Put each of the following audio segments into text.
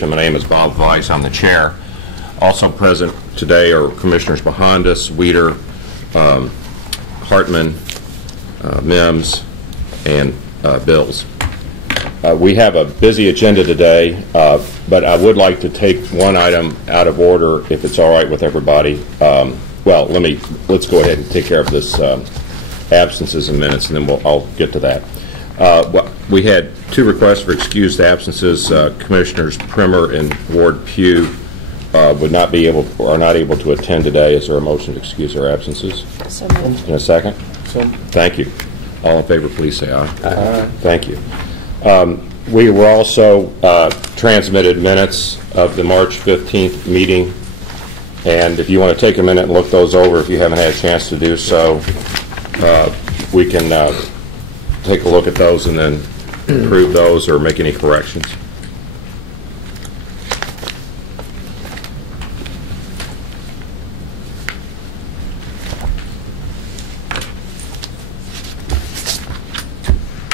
Commission. My name is Bob Weiss. I'm the chair. Also present today are Commissioners behind us, Weeder, Hartman, Mims, and Bills. We have a busy agenda today, but I would like to take one item out of order, if it's all right with everybody. Well, let's go ahead and take care of this absences and minutes, and then I'll get to that. We had two requests for excused absences. Commissioners Primer and Ward Pugh are not able to attend today. Is there a motion to excuse their absences? So moved. In a second? So. Thank you. All in favor, please say aye. Aye. Thank you. We were also transmitted minutes of the March 15th meeting, and if you want to take a minute and look those over, if you haven't had a chance to do so, we can take a look at those and then approve those or make any corrections.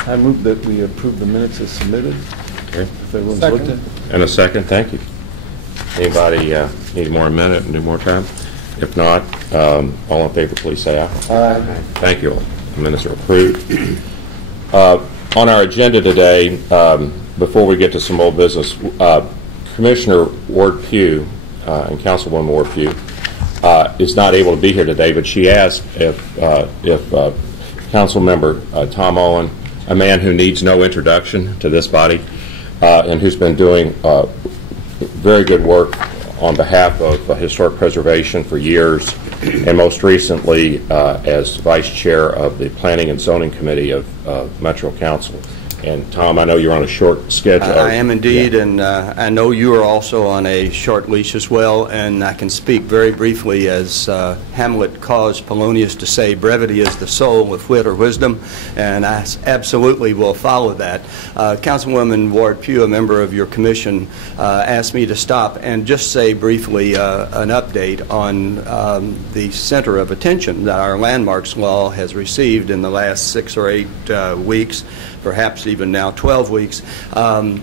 I move that we approve the minutes as submitted. Okay. If everyone's looked at. And a second, thank you. Anybody need more a minute and need more time? If not, all in favor, please say aye. Aye. Thank you all. The minutes are approved. On our agenda today, before we get to some old business, Commissioner Ward Pugh and Councilwoman Ward Pugh is not able to be here today, but she asked if Council Member Tom Owen, a man who needs no introduction to this body and who's been doing very good work on behalf of historic preservation for years, and most recently as Vice Chair of the Planning and Zoning Committee of Metro Council. And Tom, I know you're on a short schedule. I am indeed, yeah. And I know you are also on a short leash as well, and I can speak very briefly as Hamlet caused Polonius to say, brevity is the soul of wit or wisdom, and I absolutely will follow that. Councilwoman Ward Pugh, a member of your commission, asked me to stop and just say briefly an update on the center of attention that our landmarks law has received in the last 6 or 8 weeks, perhaps even now 12 weeks.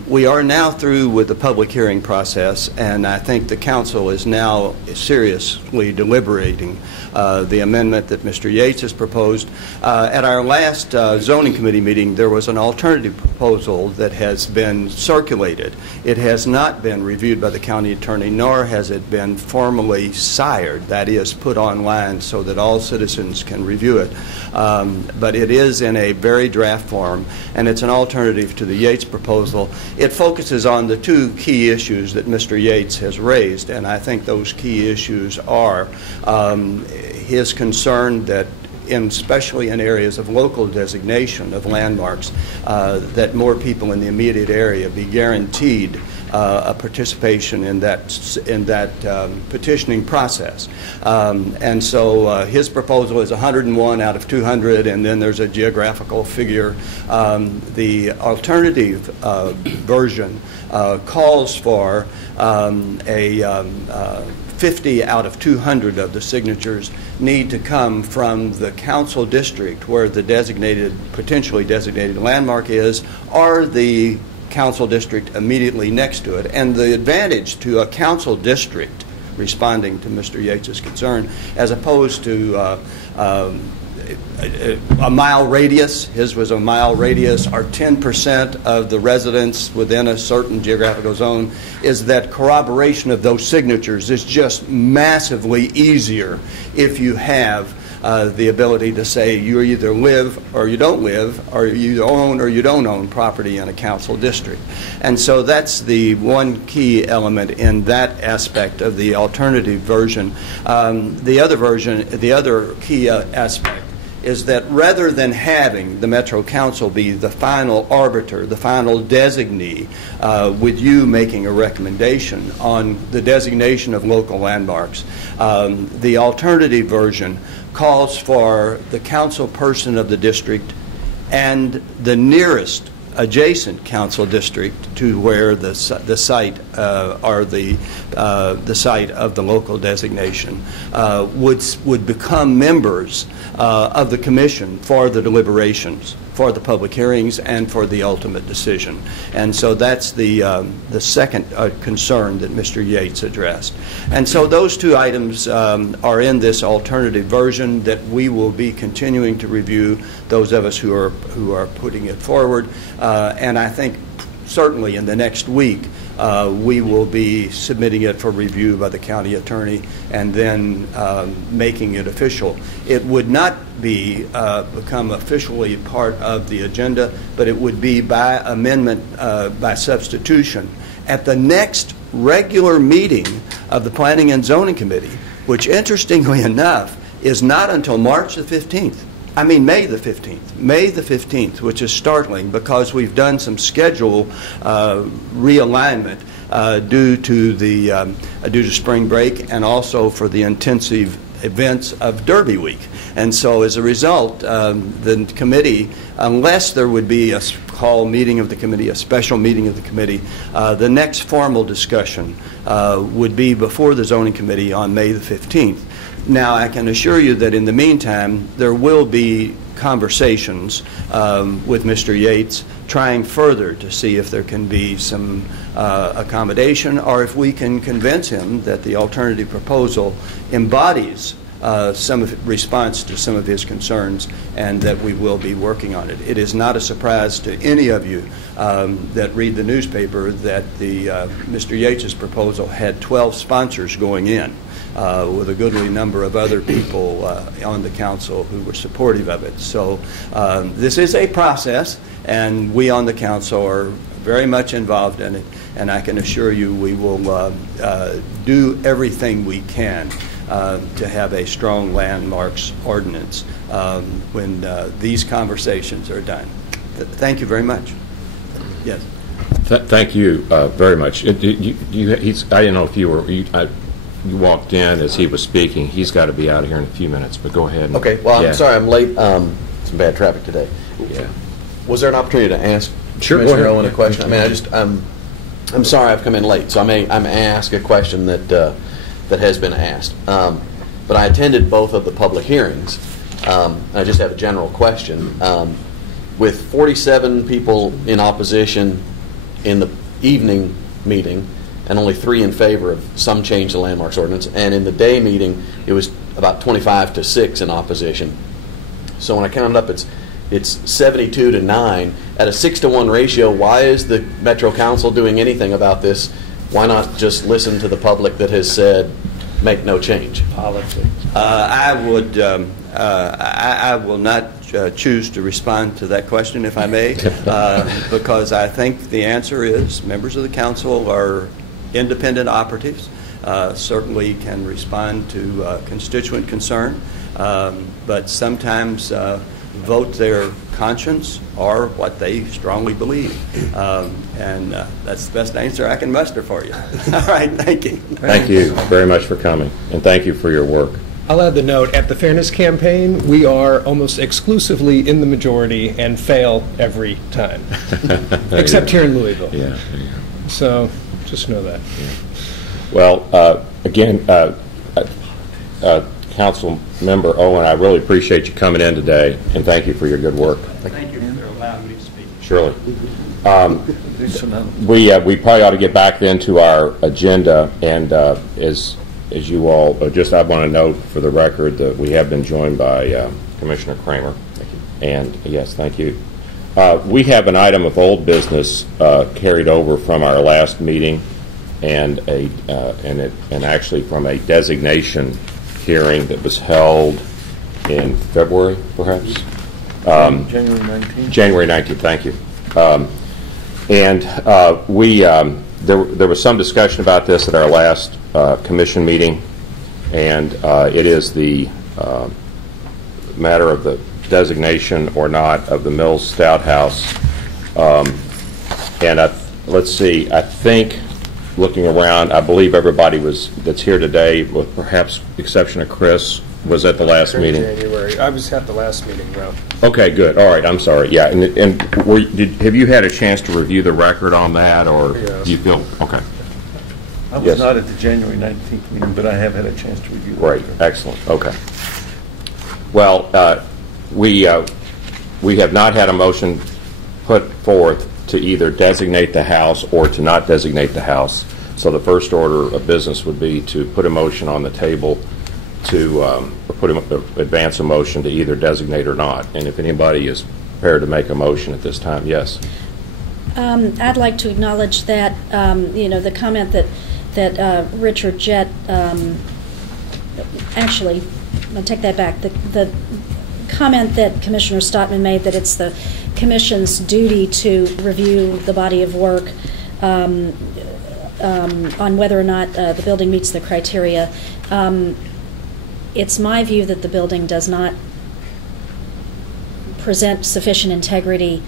We are now through with the public hearing process, and I think the council is now seriously deliberating the amendment that Mr. Yates has proposed. At our last zoning committee meeting, there was an alternative proposal that has been circulated. It has not been reviewed by the county attorney, nor has it been formally sired, that is, put online so that all citizens can review it. But it is in a very draft form, and it's an alternative to the Yates proposal. It focuses on the two key issues that Mr. Yates has raised, and I think those key issues are his concern that especially in areas of local designation of landmarks, that more people in the immediate area be guaranteed a participation in that petitioning process. And so his proposal is 101 out of 200, and then there's a geographical figure. The alternative version calls for 50 out of 200 of the signatures need to come from the council district where the potentially designated landmark is, or the council district immediately next to it. And the advantage to a council district, responding to Mr. Yates's concern, as opposed to a mile radius, his was a mile radius, or 10% of the residents within a certain geographical zone, is that corroboration of those signatures is just massively easier if you have the ability to say you either live or you don't live, or you own or you don't own property in a council district. And so that's the one key element in that aspect of the alternative version. The other key aspect is that rather than having the Metro Council be the final arbiter, the final designee, with you making a recommendation on the designation of local landmarks, the alternative version calls for the council person of the district and the nearest adjacent council district to where the site or the site of the local designation would become members of the commission for the deliberations for the public hearings and for the ultimate decision. And so that's the second concern that Mr. Yates addressed. And so those two items are in this alternative version that we will be continuing to review, those of us who are putting it forward. And I think certainly in the next week, we will be submitting it for review by the county attorney and then making it official. It would not be become officially part of the agenda, but it would be by amendment, by substitution at the next regular meeting of the Planning and Zoning Committee, which interestingly enough is not until March the 15th. I mean May the 15th. May the 15th, which is startling because we've done some schedule realignment due to spring break and also for the intensive events of Derby Week. And so as a result, the committee, unless there would be a call meeting of the committee, a special meeting of the committee, the next formal discussion would be before the zoning committee on May the 15th. Now, I can assure you that in the meantime, there will be conversations with Mr. Yates trying further to see if there can be some accommodation or if we can convince him that the alternative proposal embodies some of response to some of his concerns and that we will be working on it. It is not a surprise to any of you that read the newspaper that Mr. Yates's proposal had 12 sponsors going in. With a goodly number of other people on the council who were supportive of it. So this is a process, and we on the council are very much involved in it, and I can assure you we will do everything we can to have a strong landmarks ordinance when these conversations are done. Thank you very much. Yes. Thank you very much. I didn't know if you were... You walked in as he was speaking. He's got to be out of here in a few minutes, but go ahead. Okay. Well, I'm sorry I'm late. Some bad traffic today. Yeah. Was there an opportunity to ask Sure, Commissioner Owen a question? I mean, I'm sorry I've come in late, so I may ask a question that has been asked. But I attended both of the public hearings. I just have a general question. With 47 people in opposition in the evening meeting, and only 3 in favor of some change to landmarks ordinance. And in the day meeting, it was about 25 to 6 in opposition. So when I counted up, it's 72 to 9. At a 6-to-1 ratio, why is the Metro Council doing anything about this? Why not just listen to the public that has said, make no change? Politics. I will not choose to respond to that question, if I may, because I think the answer is members of the council are independent operatives, certainly can respond to constituent concern, but sometimes vote their conscience or what they strongly believe. And that's the best answer I can muster for you. All right, thank you. Thank you very much for coming, and thank you for your work. I'll add the note, at the Fairness Campaign, we are almost exclusively in the majority and fail every time, except here in Louisville. Yeah. So just know that. Yeah. Well, again, Council Member Owen, I really appreciate you coming in today, and thank you for your good work. Thank you for allowing me to speak. Surely. We probably ought to get back then to our agenda, and as you all, I want to note for the record that we have been joined by Commissioner Kramer. Thank you. And yes, thank you. We have an item of old business carried over from our last meeting, and actually from a designation hearing that was held in February, perhaps. January 19th. January 19th. Thank you. There was some discussion about this at our last commission meeting, and it is the matter of the designation or not of the Mills Stout House. And let's see, I think looking around, I believe everybody that's here today, with perhaps exception of Chris, was at the last meeting. January. I was at the last meeting, though. Okay, good. All right, I'm sorry. Yeah, and have you had a chance to review the record on that, or yes. Do you feel okay? I was Yes. not at the January 19th meeting, but I have had a chance to review that. Great, excellent. Okay. Well, we we have not had a motion put forth to either designate the house or to not designate the house. So the first order of business would be to put a motion on the table to advance a motion to either designate or not. And if anybody is prepared to make a motion at this time, yes. I'd like to acknowledge that, the comment that Richard Jett, actually, I'll take that back. The comment that Commissioner Stockman made that it's the Commission's duty to review the body of work on whether or not the building meets the criteria. It's my view that the building does not present sufficient integrity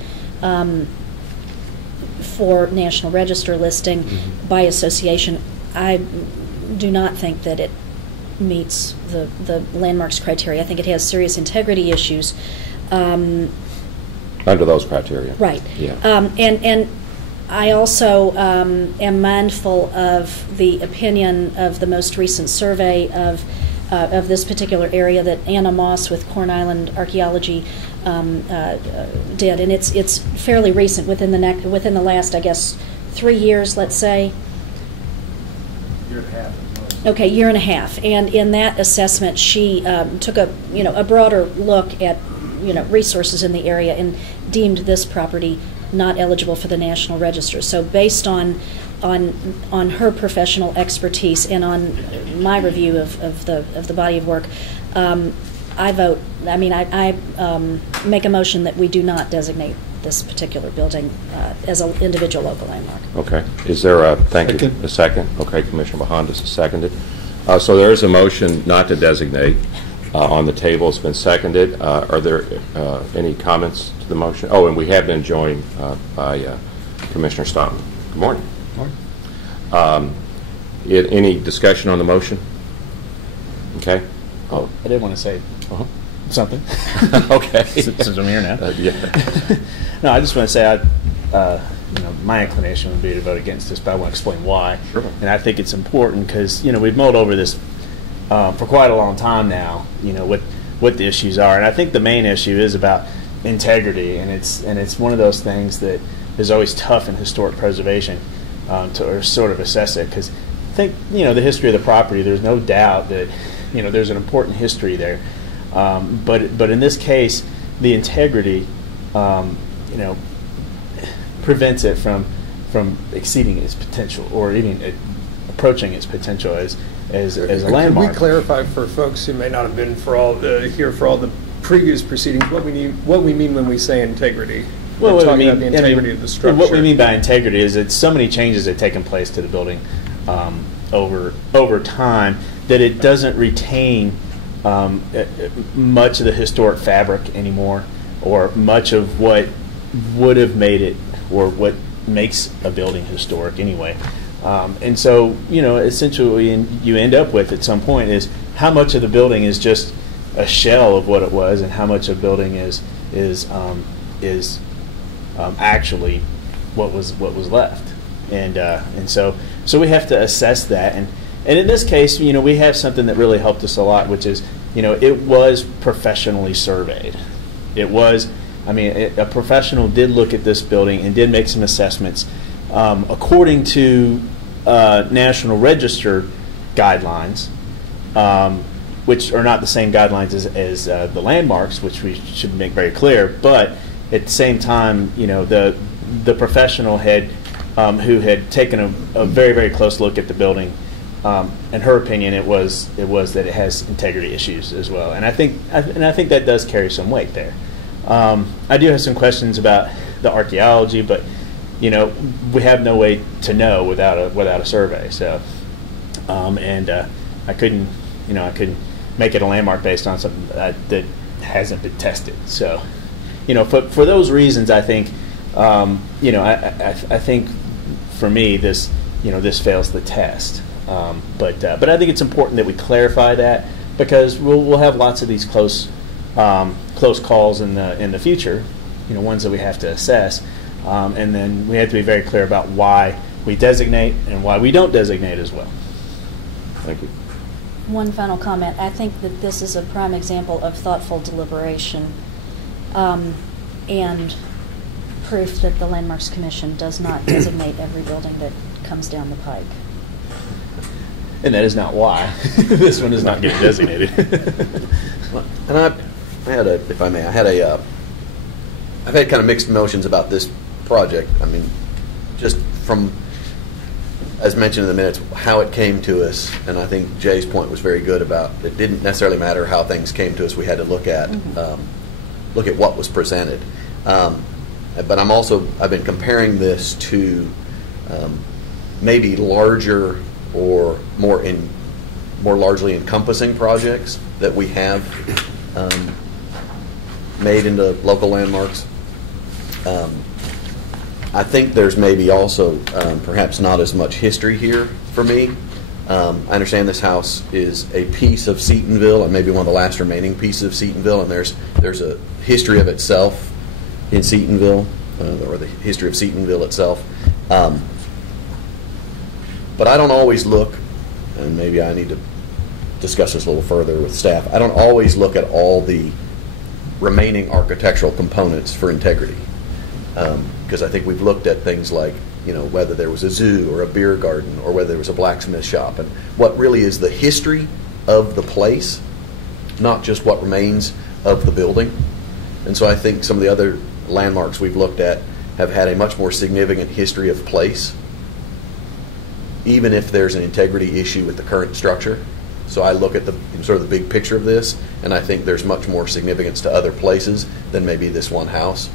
for National Register listing. By association. I do not think that it meets the landmarks criteria. I think it has serious integrity issues. Under those criteria. Right. Yeah. And I also am mindful of the opinion of the most recent survey of this particular area that Anna Moss with Corn Island Archaeology did, and it's fairly recent, within the last, I guess, 3 years, let's say. Year and a half. Okay, year and a half. And in that assessment, she took a broader look at resources in the area and deemed this property not eligible for the National Register. So based on her professional expertise and on my review of the body of work, I vote. I mean, I make a motion that we do not designate this particular building as an individual local landmark. Okay. Is there a a second? Okay, Commissioner Bahamas has seconded. So there is a motion not to designate on the table. It's been seconded. Are there any comments to the motion? Oh, and we have been joined by Commissioner Stockman. Good morning. Any discussion on the motion? Okay. Oh, I did want to say something. Okay. Since I'm here now. Yeah. No, I just want to say my inclination would be to vote against this, but I want to explain why. Sure. And I think it's important because we've mulled over this for quite a long time now. What the issues are, and I think the main issue is about integrity, and it's one of those things that is always tough in historic preservation to sort of assess it, because I think the history of the property. There's no doubt that there's an important history there, but in this case, the integrity prevents it from exceeding its potential or even approaching its potential as a landmark. Could we clarify for folks who may not have been here for all the previous proceedings what we mean when we say integrity? Well, We're talking about the integrity of the structure. What we mean by integrity is that so many changes have taken place to the building over time that it doesn't retain much of the historic fabric anymore, or much of what would have made it, or what makes a building historic anyway. And so, essentially, you end up with at some point is how much of the building is just a shell of what it was, and how much of the building is actually what was left. And so we have to assess that. And in this case, we have something that really helped us a lot, which is, it was professionally surveyed. It was. A professional did look at this building and did make some assessments according to National Register guidelines, which are not the same guidelines as the landmarks, which we should make very clear. But at the same time, the professional who had taken a very, very close look at the building, in her opinion, it was that it has integrity issues as well. And I think that does carry some weight there. I do have some questions about the archaeology, but we have no way to know without a survey. So, I couldn't make it a landmark based on something that hasn't been tested. So, for those reasons, I think, I think for me this fails the test. But I think it's important that we clarify that, because we'll have lots of these close calls in the future, ones that we have to assess, and then we have to be very clear about why we designate and why we don't designate as well. Thank you. One final comment. I think that this is a prime example of thoughtful deliberation. and proof that the Landmarks Commission does not designate every building that comes down the pike. And that is not why this one is not getting designated. And I had a, if I may, I've had kind of mixed emotions about this project. I mean, just from, as mentioned in the minutes, how it came to us, and I think Jay's point was very good about it didn't necessarily matter how things came to us. We had to look at what was presented. But I've been comparing this to maybe larger or more largely encompassing projects that we have made into local landmarks. I think there's maybe also perhaps not as much history here for me. I understand this house is a piece of Seatonville and maybe one of the last remaining pieces of Seatonville, and there's a history of itself in Seatonville, or the history of Seatonville itself. But I don't always look, and maybe I need to discuss this a little further with staff, I don't always look at all the remaining architectural components for integrity. Because I think we've looked at things like, whether there was a zoo or a beer garden or whether there was a blacksmith shop, and what really is the history of the place, not just what remains of the building. And so I think some of the other landmarks we've looked at have had a much more significant history of place, even if there's an integrity issue with the current structure. So I look at the sort of the big picture of this, and I think there's much more significance to other places than maybe this one house.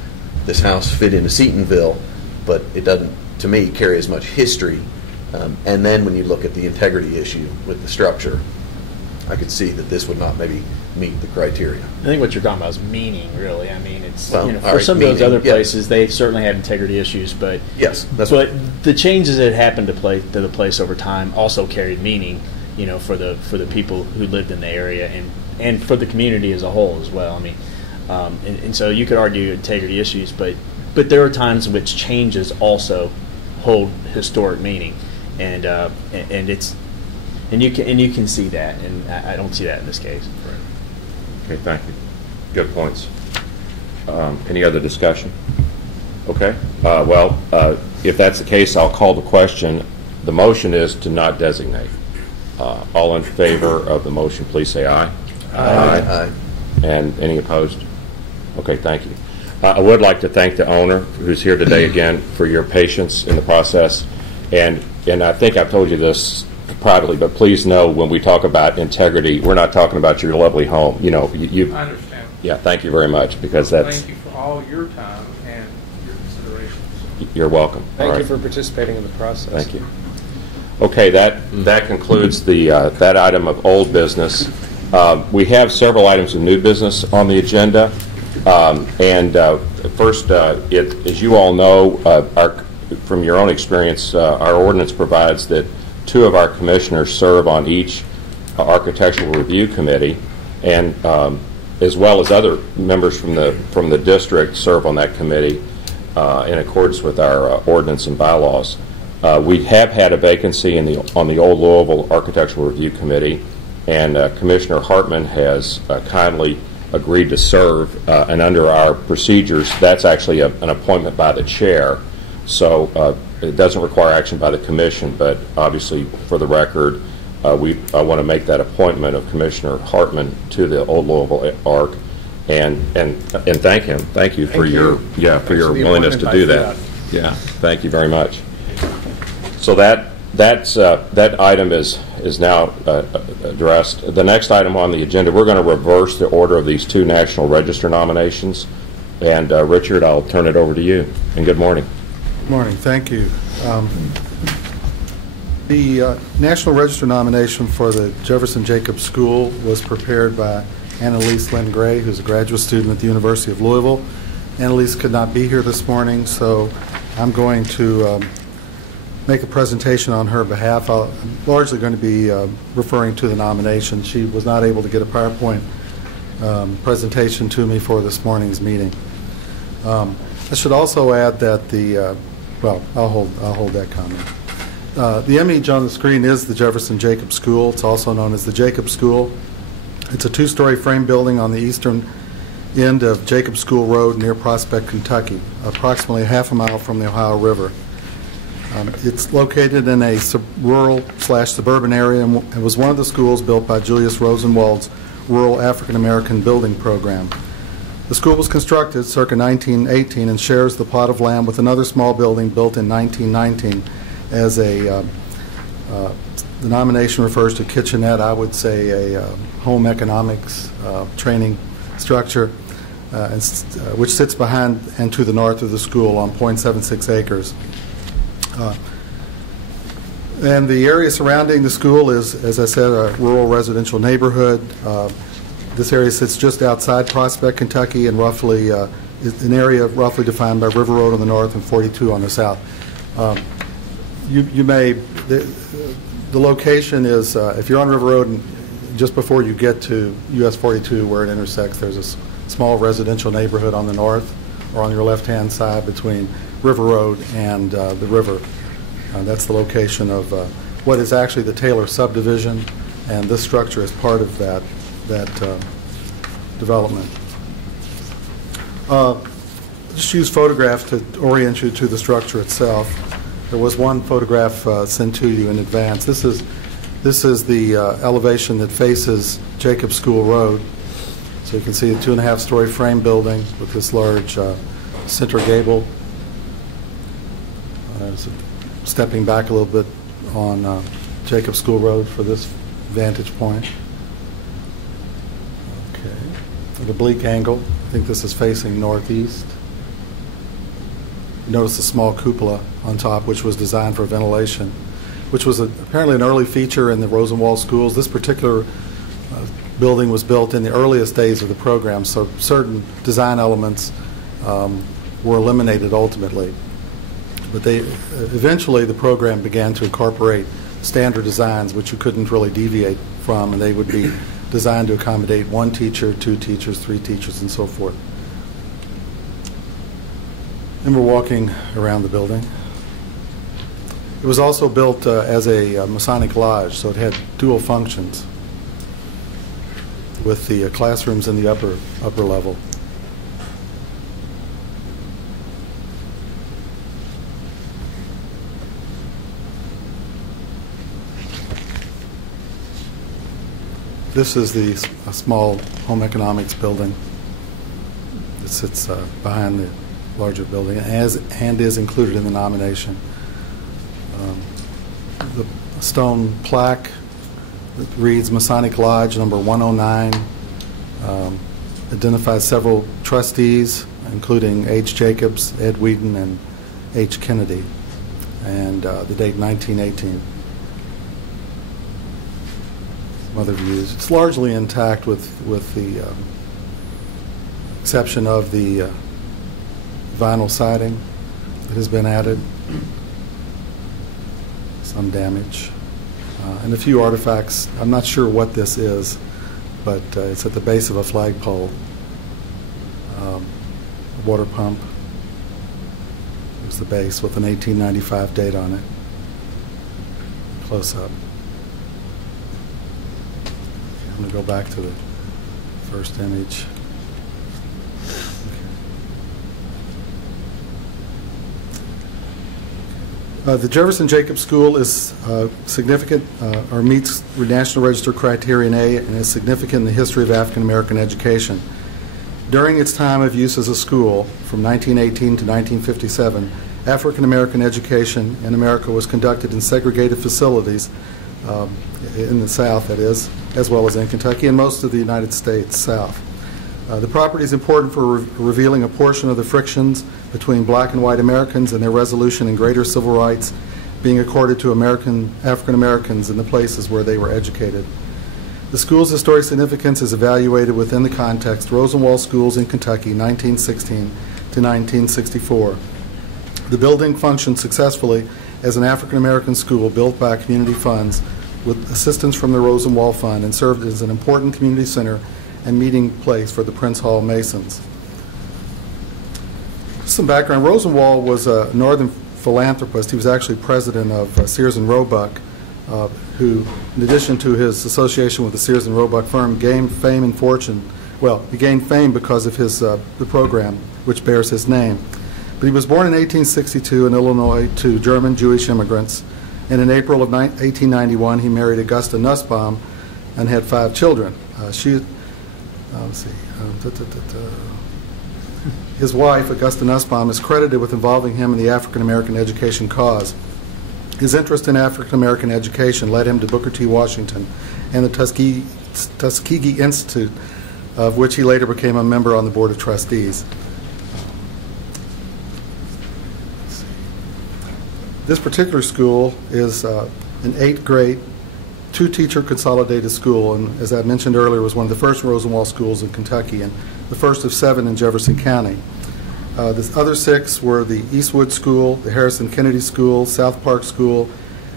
This house fit into Seatonville, but it doesn't, to me, carry as much history. And then when you look at the integrity issue with the structure, I could see that this would not maybe meet the criteria. I think what you're talking about is meaning, really. I mean, it's Well, for all right, some of those meaning, other places, they certainly had integrity issues, but Yes, that's but the changes that happened to the place over time also carried meaning, for the people who lived in the area and for the community as a whole as well. I mean, and so you could argue integrity issues, but there are times in which changes also hold historic meaning, and you can see that, and I don't see that in this case. Okay, thank you. Good points. Any other discussion? Okay. If that's the case, I'll call the question. The motion is to not designate. All in favor of the motion, please say aye. Aye. And any opposed? Okay, thank you. I would like to thank the owner who's here today again for your patience in the process. And I think I've told you this privately, but please know when we talk about integrity, we're not talking about your lovely home. I understand. Yeah, thank you very much, because that's... Thank you for all your time and your considerations. You're welcome. Thank All you right. for participating in the process. Thank you. Okay, that concludes that item of old business. We have several items of new business on the agenda. First, as you all know, from your own experience, our ordinance provides that 2 of our commissioners serve on each architectural review committee, and as well as other members from the district serve on that committee in accordance with our ordinance and bylaws. We have had a vacancy on the Old Louisville Architectural Review Committee, and Commissioner Hartman has kindly agreed to serve, and under our procedures, that's actually an appointment by the chair. So it doesn't require action by the commission, but obviously, for the record, I want to make that appointment of Commissioner Hartman to the Old Louisville ARC, and thank him. Thank you for your willingness to do that. Yeah, thank you very much. So that item is now addressed. The next item on the agenda, we're going to reverse the order of these 2 National Register nominations. And Richard, I'll turn it over to you. And good morning. Good morning. Thank you. The National Register nomination for the Jefferson Jacobs School was prepared by Annalise Lynn Gray, who's a graduate student at the University of Louisville. Annalise could not be here this morning, so I'm going to make a presentation on her behalf. I'm largely going to be referring to the nomination. She was not able to get a PowerPoint presentation to me for this morning's meeting. I should also add that I'll hold that comment. The image on the screen is the Jefferson Jacobs School. It's also known as the Jacobs School. It's a 2-story frame building on the eastern end of Jacob School Road near Prospect, Kentucky, approximately half a mile from the Ohio River. It's located in a rural/suburban area and was one of the schools built by Julius Rosenwald's Rural African American Building Program. The school was constructed circa 1918 and shares the plot of land with another small building built in 1919 as the nomination refers to kitchenette, I would say a home economics training structure, which sits behind and to the north of the school on 0.76 acres. And the area surrounding the school is, as I said, a rural residential neighborhood. This area sits just outside Prospect, Kentucky, and roughly is an area roughly defined by River Road on the north and 42 on the south. The location is, if you're on River Road, and just before you get to US 42 where it intersects, there's a small residential neighborhood on the north, or on your left-hand side between River Road and the river. That's the location of what is actually the Taylor subdivision, and this structure is part of that development. Just use photographs to orient you to the structure itself. There was one photograph sent to you in advance. This is the elevation that faces Jacob School Road. So you can see a 2.5-story frame building with this large center gable. Stepping back a little bit on Jacob School Road for this vantage point. Okay. At a oblique angle, I think this is facing northeast. Notice the small cupola on top, which was designed for ventilation, which was apparently an early feature in the Rosenwald schools. This particular building was built in the earliest days of the program, so certain design elements were eliminated ultimately. But eventually the program began to incorporate standard designs, which you couldn't really deviate from, and they would be designed to accommodate 1 teacher, 2 teachers, 3 teachers, and so forth. And we're walking around the building. It was also built as a Masonic lodge, so it had dual functions with the classrooms in the upper level. This is the small home economics building that sits behind the larger building and is included in the nomination. The stone plaque that reads Masonic Lodge number 109 identifies several trustees, including H. Jacobs, Ed Whedon, and H. Kennedy, and the date 1918. Some other views. It's largely intact with the exception of the vinyl siding that has been added, some damage, and a few artifacts. I'm not sure what this is, but it's at the base of a flagpole, a water pump. There's the base with an 1895 date on it. Close up. I'm going to go back to the first image. The Jefferson Jacob School is significant, or meets National Register Criterion A, and is significant in the history of African American education. During its time of use as a school, from 1918 to 1957, African American education in America was conducted in segregated facilities in the South, that is, as well as in Kentucky and most of the United States South. The property is important for revealing a portion of the frictions between black and white Americans and their resolution in greater civil rights being accorded to African Americans in the places where they were educated. The school's historic significance is evaluated within the context Rosenwald Schools in Kentucky, 1916 to 1964. The building functioned successfully as an African American school built by community funds with assistance from the Rosenwald Fund, and served as an important community center and meeting place for the Prince Hall Masons. Some background. Rosenwald was a northern philanthropist. He was actually president of Sears and Roebuck, who, in addition to his association with the Sears and Roebuck firm, gained fame and fortune Well, he gained fame because of his the program, which bears his name. But he was born in 1862 in Illinois to German Jewish immigrants, and in April of 1891 he married Augusta Nussbaum and had 5 children. His wife, Augusta Nussbaum, is credited with involving him in the African American education cause. His interest in African American education led him to Booker T. Washington and the Tuskegee Institute, of which he later became a member on the Board of Trustees. This particular school is an 8th grade, 2-teacher consolidated school, and as I mentioned earlier, was one of the first Rosenwald schools in Kentucky and the first of 7 in Jefferson County. The other 6 were the Eastwood School, the Harrison Kennedy School, South Park School,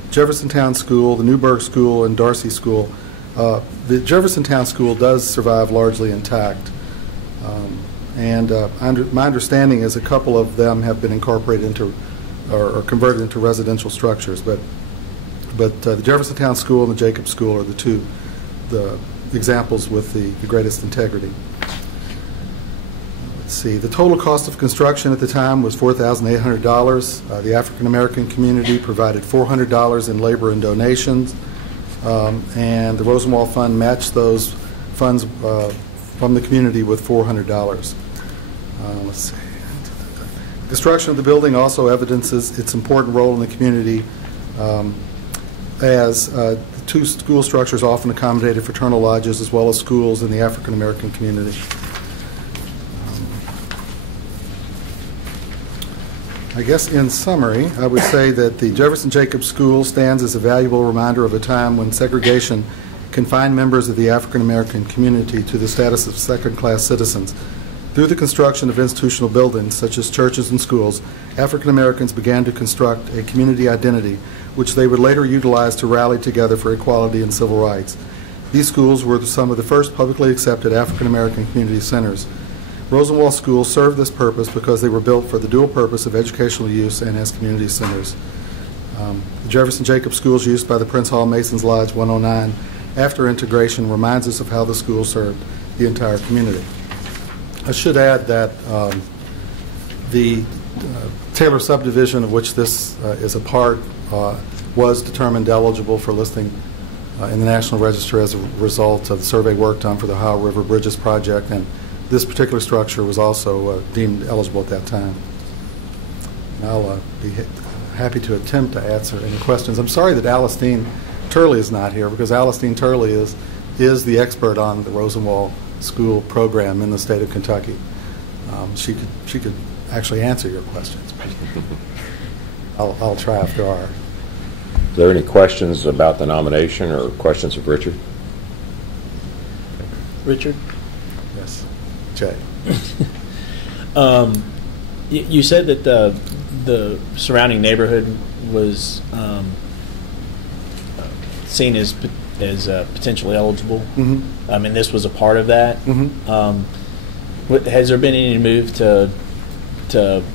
Jeffersontown School, the Newburgh School, and Darcy School. The Jeffersontown School does survive largely intact, and my understanding is a couple of them have been incorporated into or converted into residential structures, but the Jeffersontown School and the Jacob School are the examples with the greatest integrity. Let's see. The total cost of construction at the time was $4,800. The African American community provided $400 in labor and donations, and the Rosenwald Fund matched those funds from the community with $400. Let's see. Construction of the building also evidences its important role in the community, as the 2 school structures often accommodated fraternal lodges as well as schools in the African American community. I guess in summary, I would say that the Jefferson Jacob School stands as a valuable reminder of a time when segregation confined members of the African American community to the status of second-class citizens. Through the construction of institutional buildings, such as churches and schools, African Americans began to construct a community identity, which they would later utilize to rally together for equality and civil rights. These schools were some of the first publicly accepted African American community centers. Rosenwald schools served this purpose because they were built for the dual purpose of educational use and as community centers. The Jefferson Jacob Schools used by the Prince Hall Masons Lodge 109 after integration reminds us of how the school served the entire community. I should add that the Taylor subdivision, of which this is a part, was determined eligible for listing in the National Register as a result of the survey work done for the Ohio River Bridges project, and this particular structure was also deemed eligible at that time. And I'll be happy to attempt to answer any questions. I'm sorry that Alistine Turley is not here, because Alistine Turley is the expert on the Rosenwald School program in the state of Kentucky. She could actually answer your questions. I'll try if there are. Are there any questions about the nomination or questions of Richard? Richard? Yes. Jay. You said that the surrounding neighborhood was seen as potentially eligible. Mm-hmm. And this was a part of that. Mm-hmm. Has there been any move to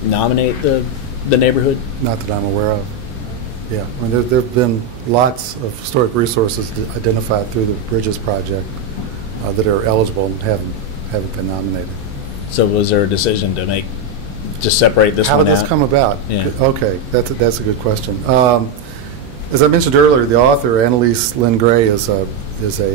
nominate the neighborhood? Not that I'm aware of. Yeah, I mean, there have been lots of historic resources identified through the Bridges project that are eligible and haven't been nominated. So was there a decision to make, just separate this one out? How did this come about? Yeah. Okay, that's a good question. As I mentioned earlier, the author, Annalise Lynn Gray, is a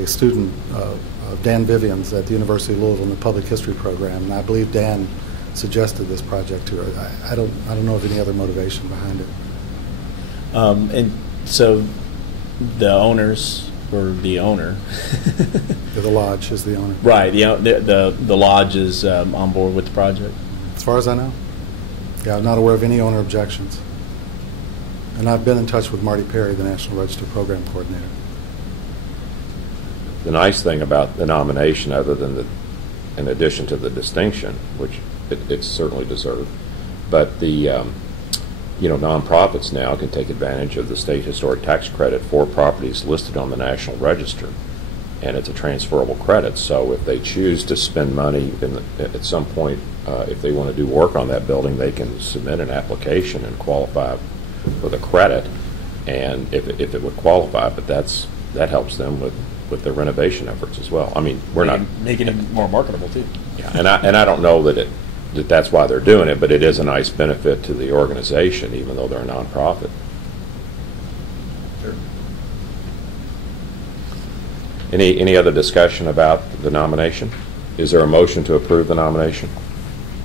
student of Dan Vivian's at the University of Louisville in the Public History program, and I believe Dan suggested this project to her. I don't know of any other motivation behind it. And so the owners, or the owner, The lodge is the owner. right? The lodge is on board with the project. As far as I know, yeah, I'm not aware of any owner objections. And I've been in touch with Marty Perry, the National Register Program Coordinator. The nice thing about the nomination, other than in addition to the distinction, which it's certainly deserved, but the nonprofits now can take advantage of the state historic tax credit for properties listed on the National Register, and it's a transferable credit. So if they choose to spend money at some point, if they want to do work on that building, they can submit an application and qualify for the credit, and if it would qualify, but that helps them with with the renovation efforts as well. I mean, we're not making it more marketable too. Yeah, and I don't know that that's why they're doing it, but it is a nice benefit to the organization, even though they're a nonprofit. Sure. Any other discussion about the nomination? Is there a motion to approve the nomination?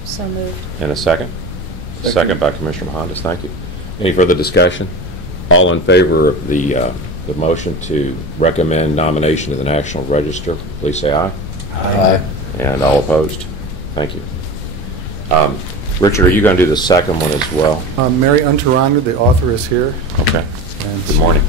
So moved. And a second? Second by Commissioner Mahandas. Thank you. Any further discussion? All in favor of the motion to recommend nomination to the National Register, please say aye. Aye. And all opposed? Thank you. Richard, are you going to do the second one as well? Mary Unterreiner, the author, is here. Okay. And Good morning.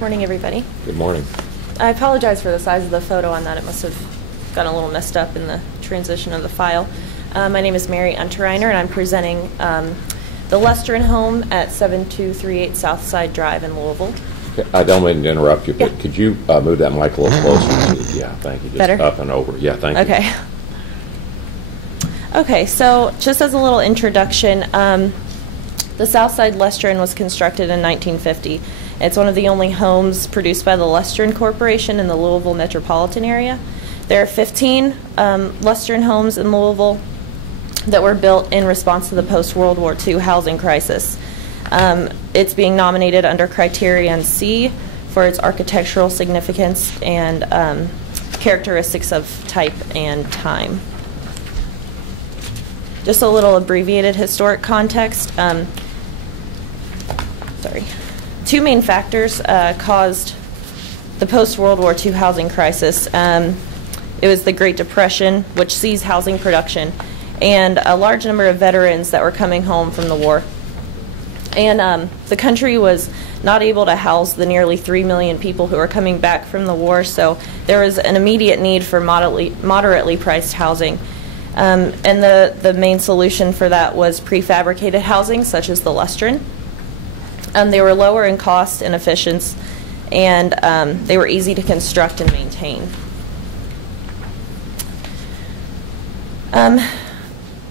Morning, everybody. Good morning. I apologize for the size of the photo on that. It must have gotten a little messed up in the transition of the file. My name is Mary Unterreiner, and I'm presenting the Lustron Home at 7238 Southside Drive in Louisville. Okay, I don't mean to interrupt you, but Yeah. could you move that mic a little closer? Yeah, thank you. Just Better? up and over. Yeah, thank you. Okay. Okay, so just as a little introduction, the Southside Lustron was constructed in 1950. It's one of the only homes produced by the Lustron Corporation in the Louisville metropolitan area. There are 15 Lustron homes in Louisville that were built in response to the post-World War II housing crisis. It's being nominated under Criterion C for its architectural significance and characteristics of type and time. Just a little abbreviated historic context. Two main factors caused the post-World War II housing crisis. It was the Great Depression, which seized housing production, and a large number of veterans that were coming home from the war. And the country was not able to house the nearly 3 million people who were coming back from the war, so there was an immediate need for moderately priced housing. And the main solution for that was prefabricated housing, such as the Lustron. They were lower in cost and efficiency, and they were easy to construct and maintain.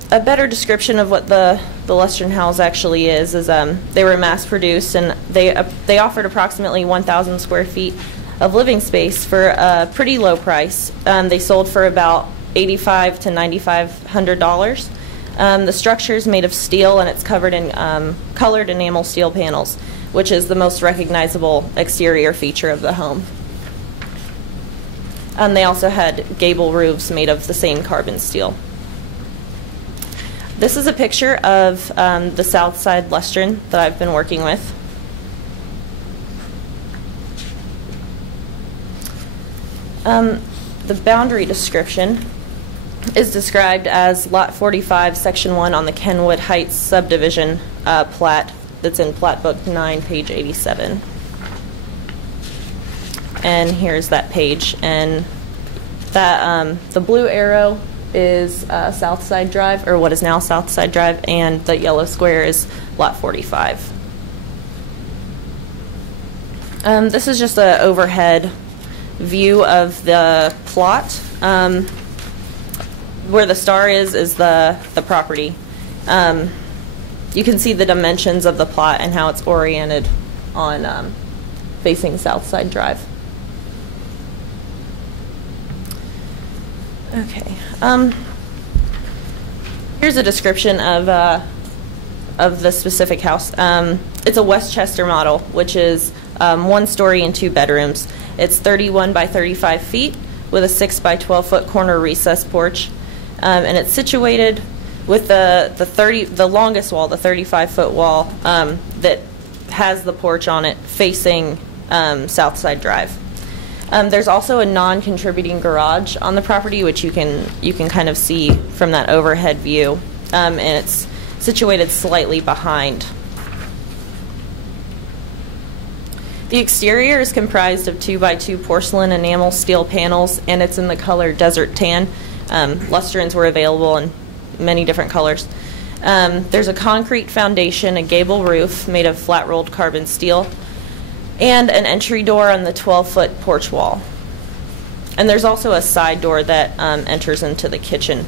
A better description of what the Lustron house actually is they were mass-produced, and they offered approximately 1,000 square feet of living space for a pretty low price. They sold for about $8,500 to $9,500. The structure is made of steel, and it's covered in colored enamel steel panels, which is the most recognizable exterior feature of the home. They also had gable roofs made of the same carbon steel. This is a picture of the Southside Lustron that I've been working with. The boundary description is described as Lot 45, Section 1 on the Kenwood Heights subdivision plat that's in Plat Book 9, page 87. And here's that page. And that the blue arrow is Southside Drive, or what is now Southside Drive, and the yellow square is Lot 45. This is just an overhead view of the plot. Where the star is the property. You can see the dimensions of the plot and how it's oriented on facing Southside Drive. Okay. Here's a description of the specific house. It's a Westchester model, which is 1 story and 2 bedrooms. It's 31 by 35 feet with a 6 by 12 foot corner recess porch. And it's situated with the longest wall, the 35-foot wall that has the porch on it facing Southside Drive. There's also a non-contributing garage on the property, which you can kind of see from that overhead view, and it's situated slightly behind. The exterior is comprised of 2x2 porcelain enamel steel panels, and it's in the color Desert Tan. Lustrons were available in many different colors. There's a concrete foundation, a gable roof made of flat-rolled carbon steel, and an entry door on the 12-foot porch wall. And there's also a side door that enters into the kitchen.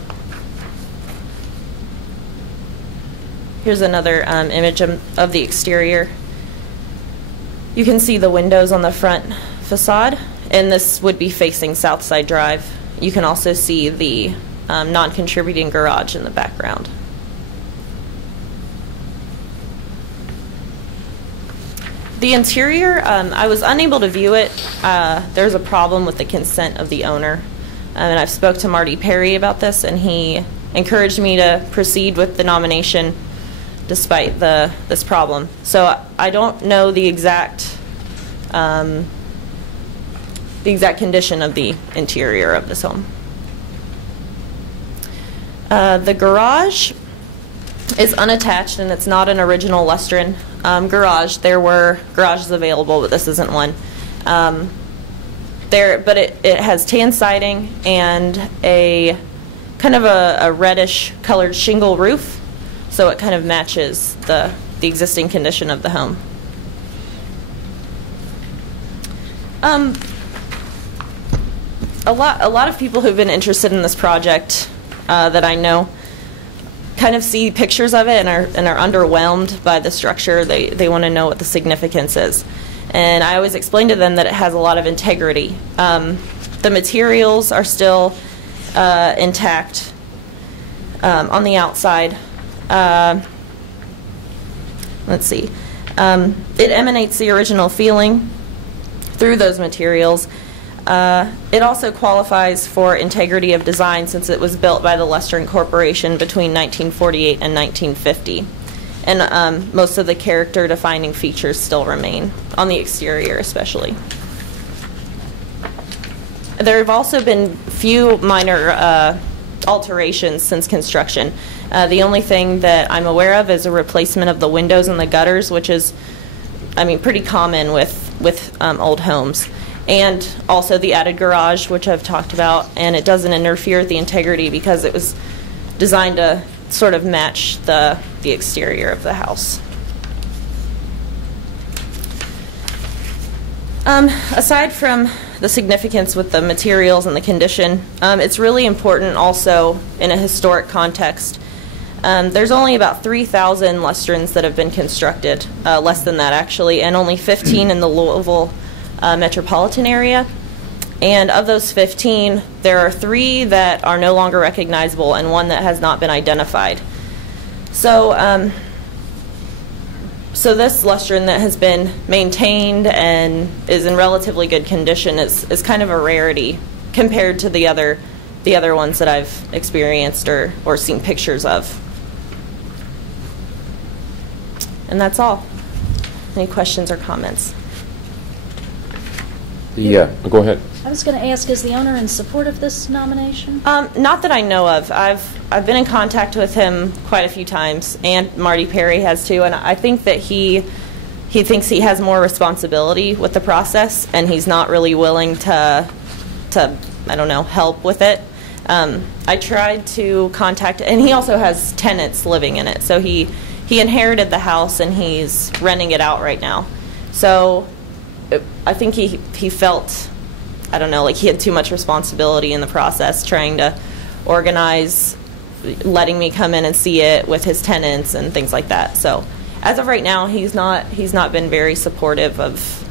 Here's another image of the exterior. You can see the windows on the front facade, and this would be facing Southside Drive. You can also see the non-contributing garage in the background. The interior, I was unable to view it. There's a problem with the consent of the owner. And I've spoke to Marty Perry about this, and he encouraged me to proceed with the nomination despite this problem. So I don't know the exact condition of the interior of this home. The garage is unattached, and it's not an original Lustron garage. There were garages available, but this isn't one. But it has tan siding and a kind of a reddish colored shingle roof, so it kind of matches the existing condition of the home. A lot of people who've been interested in this project that I know kind of see pictures of it and are underwhelmed by the structure. They want to know what the significance is. And I always explain to them that it has a lot of integrity. The materials are still intact on the outside. Let's see. It emanates the original feeling through those materials. It also qualifies for integrity of design since it was built by the Lustron Corporation between 1948 and 1950. And most of the character-defining features still remain, on the exterior especially. There have also been few minor alterations since construction. The only thing that I'm aware of is a replacement of the windows and the gutters, which is, pretty common with old homes. And also the added garage, which I've talked about, and it doesn't interfere with the integrity because it was designed to sort of match the exterior of the house. Aside from the significance with the materials and the condition, it's really important also in a historic context. There's only about 3,000 Lustrons that have been constructed, less than that actually, and only 15 in the Louisville metropolitan area. And of those 15, there are 3 that are no longer recognizable and 1 that has not been identified. So this Lustron that has been maintained and is in relatively good condition is kind of a rarity compared to the other ones that I've experienced or seen pictures of. And that's all. Any questions or comments? Go ahead. I was going to ask, is the owner in support of this nomination? Not that I know of. I've been in contact with him quite a few times, and Marty Perry has too, and I think that he thinks he has more responsibility with the process, and he's not really willing to I don't know, help with it. I tried to contact, and he also has tenants living in it, so he inherited the house and he's renting it out right now. So I think he felt, I don't know, like he had too much responsibility in the process, trying to organize, letting me come in and see it with his tenants and things like that. So as of right now, he's not been very supportive of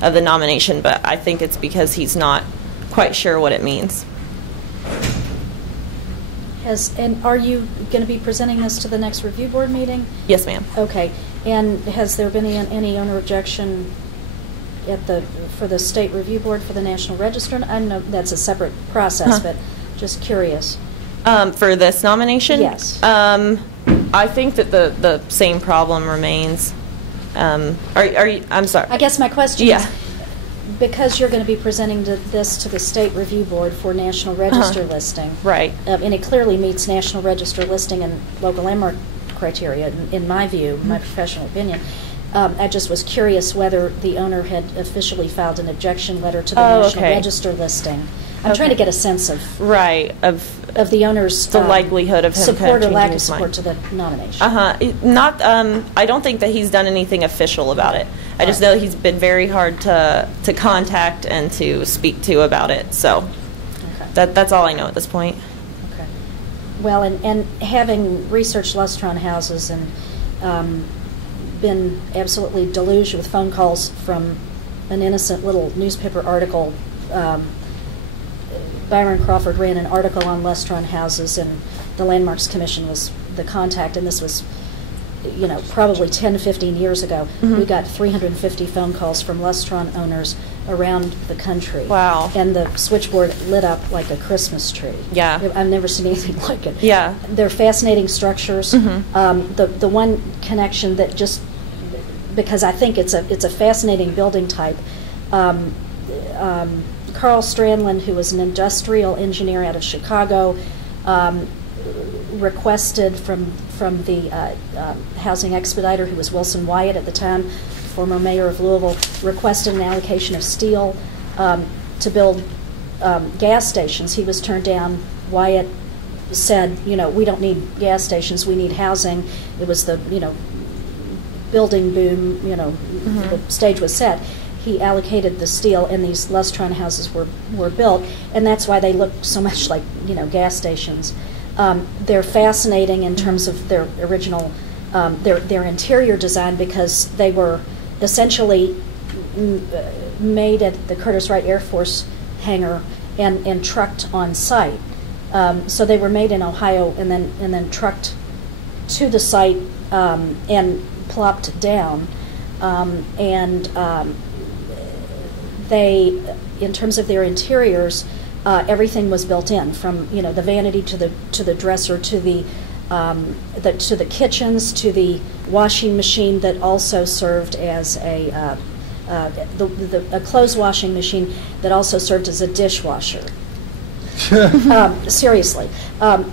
the nomination, but I think it's because he's not quite sure what it means. And are you going to be presenting this to the next review board meeting? Yes, ma'am. Okay. And has there been any owner objection for the state review board for the National Register? I know that's a separate process, but just curious. For this nomination? Yes. I think that the same problem remains. Are you, I'm sorry. I guess my question is, because you're going to be presenting this to the state review board for National Register listing, right? And it clearly meets National Register listing and local landmark criteria, in my view, my professional opinion. I just was curious whether the owner had officially filed an objection letter to the National Register listing. I'm trying to get a sense of of the owner's the likelihood of him support or lack of support to the nomination. Not. I don't think that he's done anything official about it. I just know he's been very hard to contact and to speak to about it. So. that's all I know at this point. Okay. Well, and having researched Lustron houses and been absolutely deluged with phone calls from an innocent little newspaper article. Byron Crawford ran an article on Lustron houses, and the Landmarks Commission was the contact, and this was, probably 10 to 15 years ago. We got 350 phone calls from Lustron owners around the country. Wow. And the switchboard lit up like a Christmas tree. Yeah. I've never seen anything like it. Yeah. They're fascinating structures. The one connection that just, because I think it's a fascinating building type, Carl Strandland, who was an industrial engineer out of Chicago, requested from the housing expediter, who was Wilson Wyatt at the time, former mayor of Louisville, requested an allocation of steel to build gas stations. He was turned down. Wyatt said, we don't need gas stations, we need housing. It was the, building boom, the stage was set. He allocated the steel, and these Lustron houses were built, and that's why they look so much like gas stations. They're fascinating in terms of their original, their interior design, because they were essentially made at the Curtiss-Wright Air Force hangar and trucked on site. So they were made in Ohio and then trucked to the site and plopped down, they, in terms of their interiors, everything was built in, from the vanity to the dresser to the kitchens to the washing machine that also served as a clothes washing machine that also served as a dishwasher. Seriously.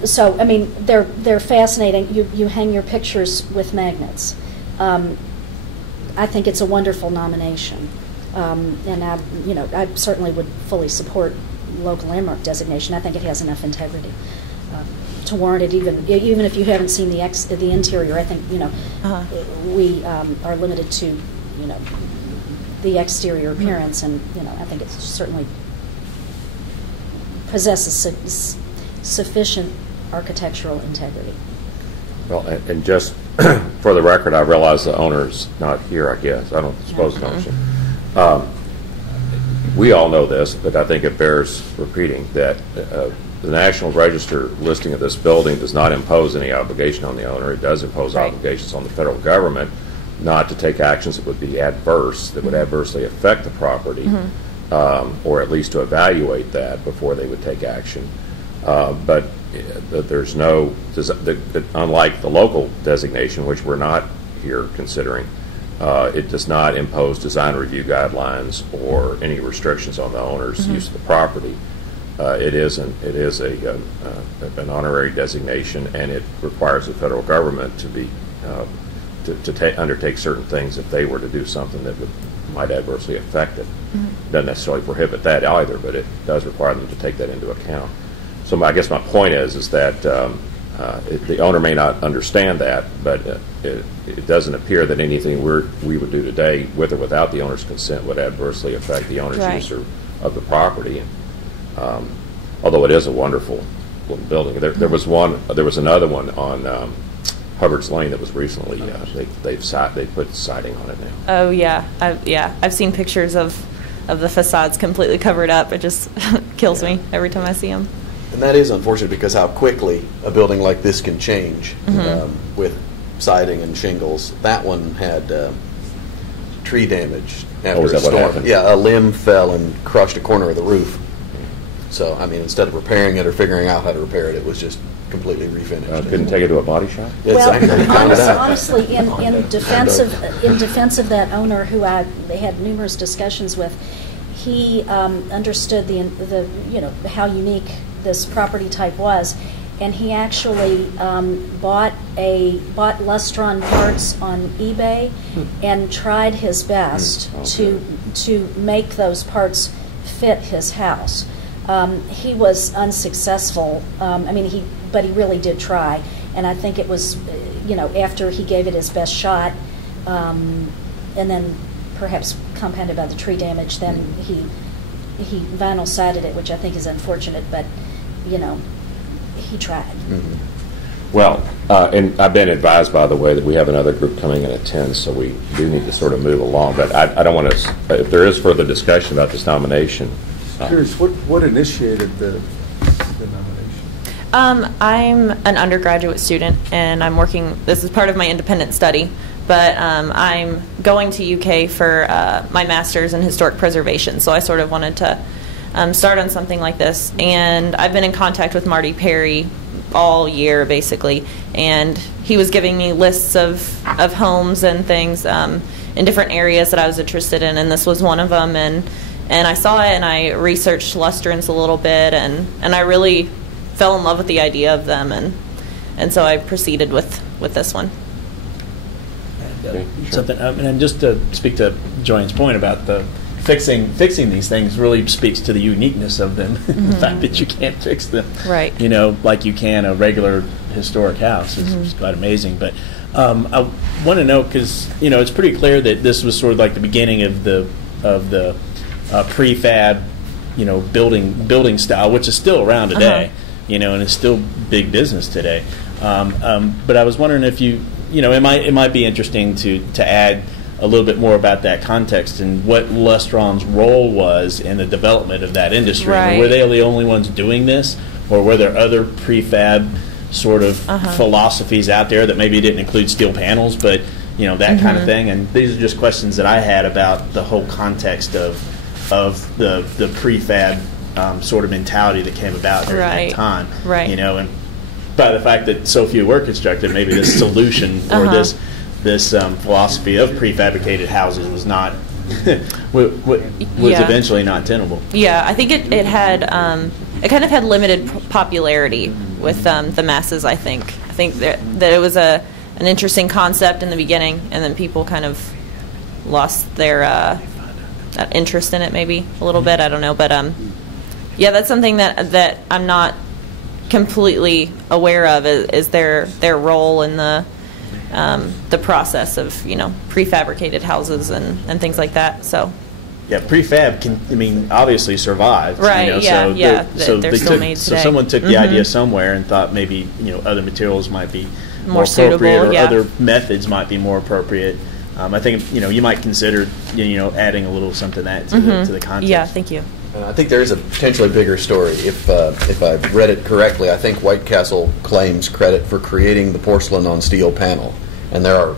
So I mean, they're fascinating. You hang your pictures with magnets. I think it's a wonderful nomination. And I certainly would fully support local landmark designation. I think it has enough integrity to warrant it, even if you haven't seen the interior. I think we are limited to the exterior appearance, and I think it certainly possesses sufficient architectural integrity. Well, and just for the record, I realize the owner's not here. I guess I don't suppose the owner's here. We all know this, but I think it bears repeating that the National Register listing of this building does not impose any obligation on the owner. It does impose obligations on the federal government not to take actions that would be adverse, that would adversely affect the property, or at least to evaluate that before they would take action. But there's no, unlike the local designation, which we're not here considering, it does not impose design review guidelines or any restrictions on the owner's use of the property. It is an honorary designation, and it requires the federal government to be to undertake certain things if they were to do something that might adversely affect it. Doesn't necessarily prohibit that either, but it does require them to take that into account. So I guess my point is that the owner may not understand that, but it doesn't appear that anything we would do today, with or without the owner's consent, would adversely affect the owner's use of the property. Although it is a wonderful little building. There was another one on Hubbard's Lane that was recently they put siding on it now. Oh yeah, I've seen pictures of the facades completely covered up. It just kills me every time I see them. And that is unfortunate, because how quickly a building like this can change with siding and shingles. That one had tree damage after a storm. Yeah, a limb fell and crushed a corner of the roof. So, I mean, instead of repairing it or figuring out how to repair it, it was just completely refinished. Couldn't take it to a body shop? Well, honestly, in defense of that owner, who I had numerous discussions with, he understood the how unique this property type was, and he actually bought Lustron parts on eBay and tried his best to make those parts fit his house. He was unsuccessful. But he really did try, and I think it was, after he gave it his best shot, and then perhaps compounded by the tree damage, then he he vinyl sided it, which I think is unfortunate, but, you know, he tried. Well, and I've been advised, by the way, that we have another group coming in at 10, so we do need to sort of move along. But I don't want to, if there is further discussion about this nomination. Curious, what initiated the nomination? I'm an undergraduate student, and I'm working, this is part of my independent study, but I'm going to UK for my master's in historic preservation, so I sort of wanted to start on something like this. And I've been in contact with Marty Perry all year, basically, and he was giving me lists of homes and things in different areas that I was interested in, and this was one of them. And I saw it, and I researched Lustrons a little bit, and I really fell in love with the idea of them, and so I proceeded with this one. Something, and just to speak to Joanne's point about the fixing these things really speaks to the uniqueness of them. The fact that you can't fix them, right? You know, like you can a regular historic house is quite amazing. But I want to know, because you know it's pretty clear that this was sort of like the beginning of the prefab, you know, building style, which is still around today. You know, and it's still big business today. But I was wondering if you know, it might be interesting to add a little bit more about that context and what Lustron's role was in the development of that industry. Right. Were they the only ones doing this, or were there other prefab sort of philosophies out there that maybe didn't include steel panels, but you know, that kind of thing? And these are just questions that I had about the whole context of the prefab sort of mentality that came about during that time. Right. You know, and by the fact that so few were constructed, maybe this solution or this philosophy of prefabricated houses was not was eventually not tenable. Yeah, I think it had it kind of had limited popularity with the masses. I think that it was an interesting concept in the beginning, and then people kind of lost their interest in it maybe a little bit. I don't know, but yeah, that's something that I'm not completely aware of is their role in the process of, you know, prefabricated houses and things like that. So yeah, prefab can, I mean, obviously survived. Right. You know, they're still made today. So someone took the idea somewhere and thought maybe, you know, other materials might be more appropriate, suitable, or other methods might be more appropriite. I think, you know, you might consider, you know, adding a little something to that to the context. Yeah, thank you. I think there is a potentially bigger story. If I've read it correctly, I think White Castle claims credit for creating the porcelain on steel panel, and there are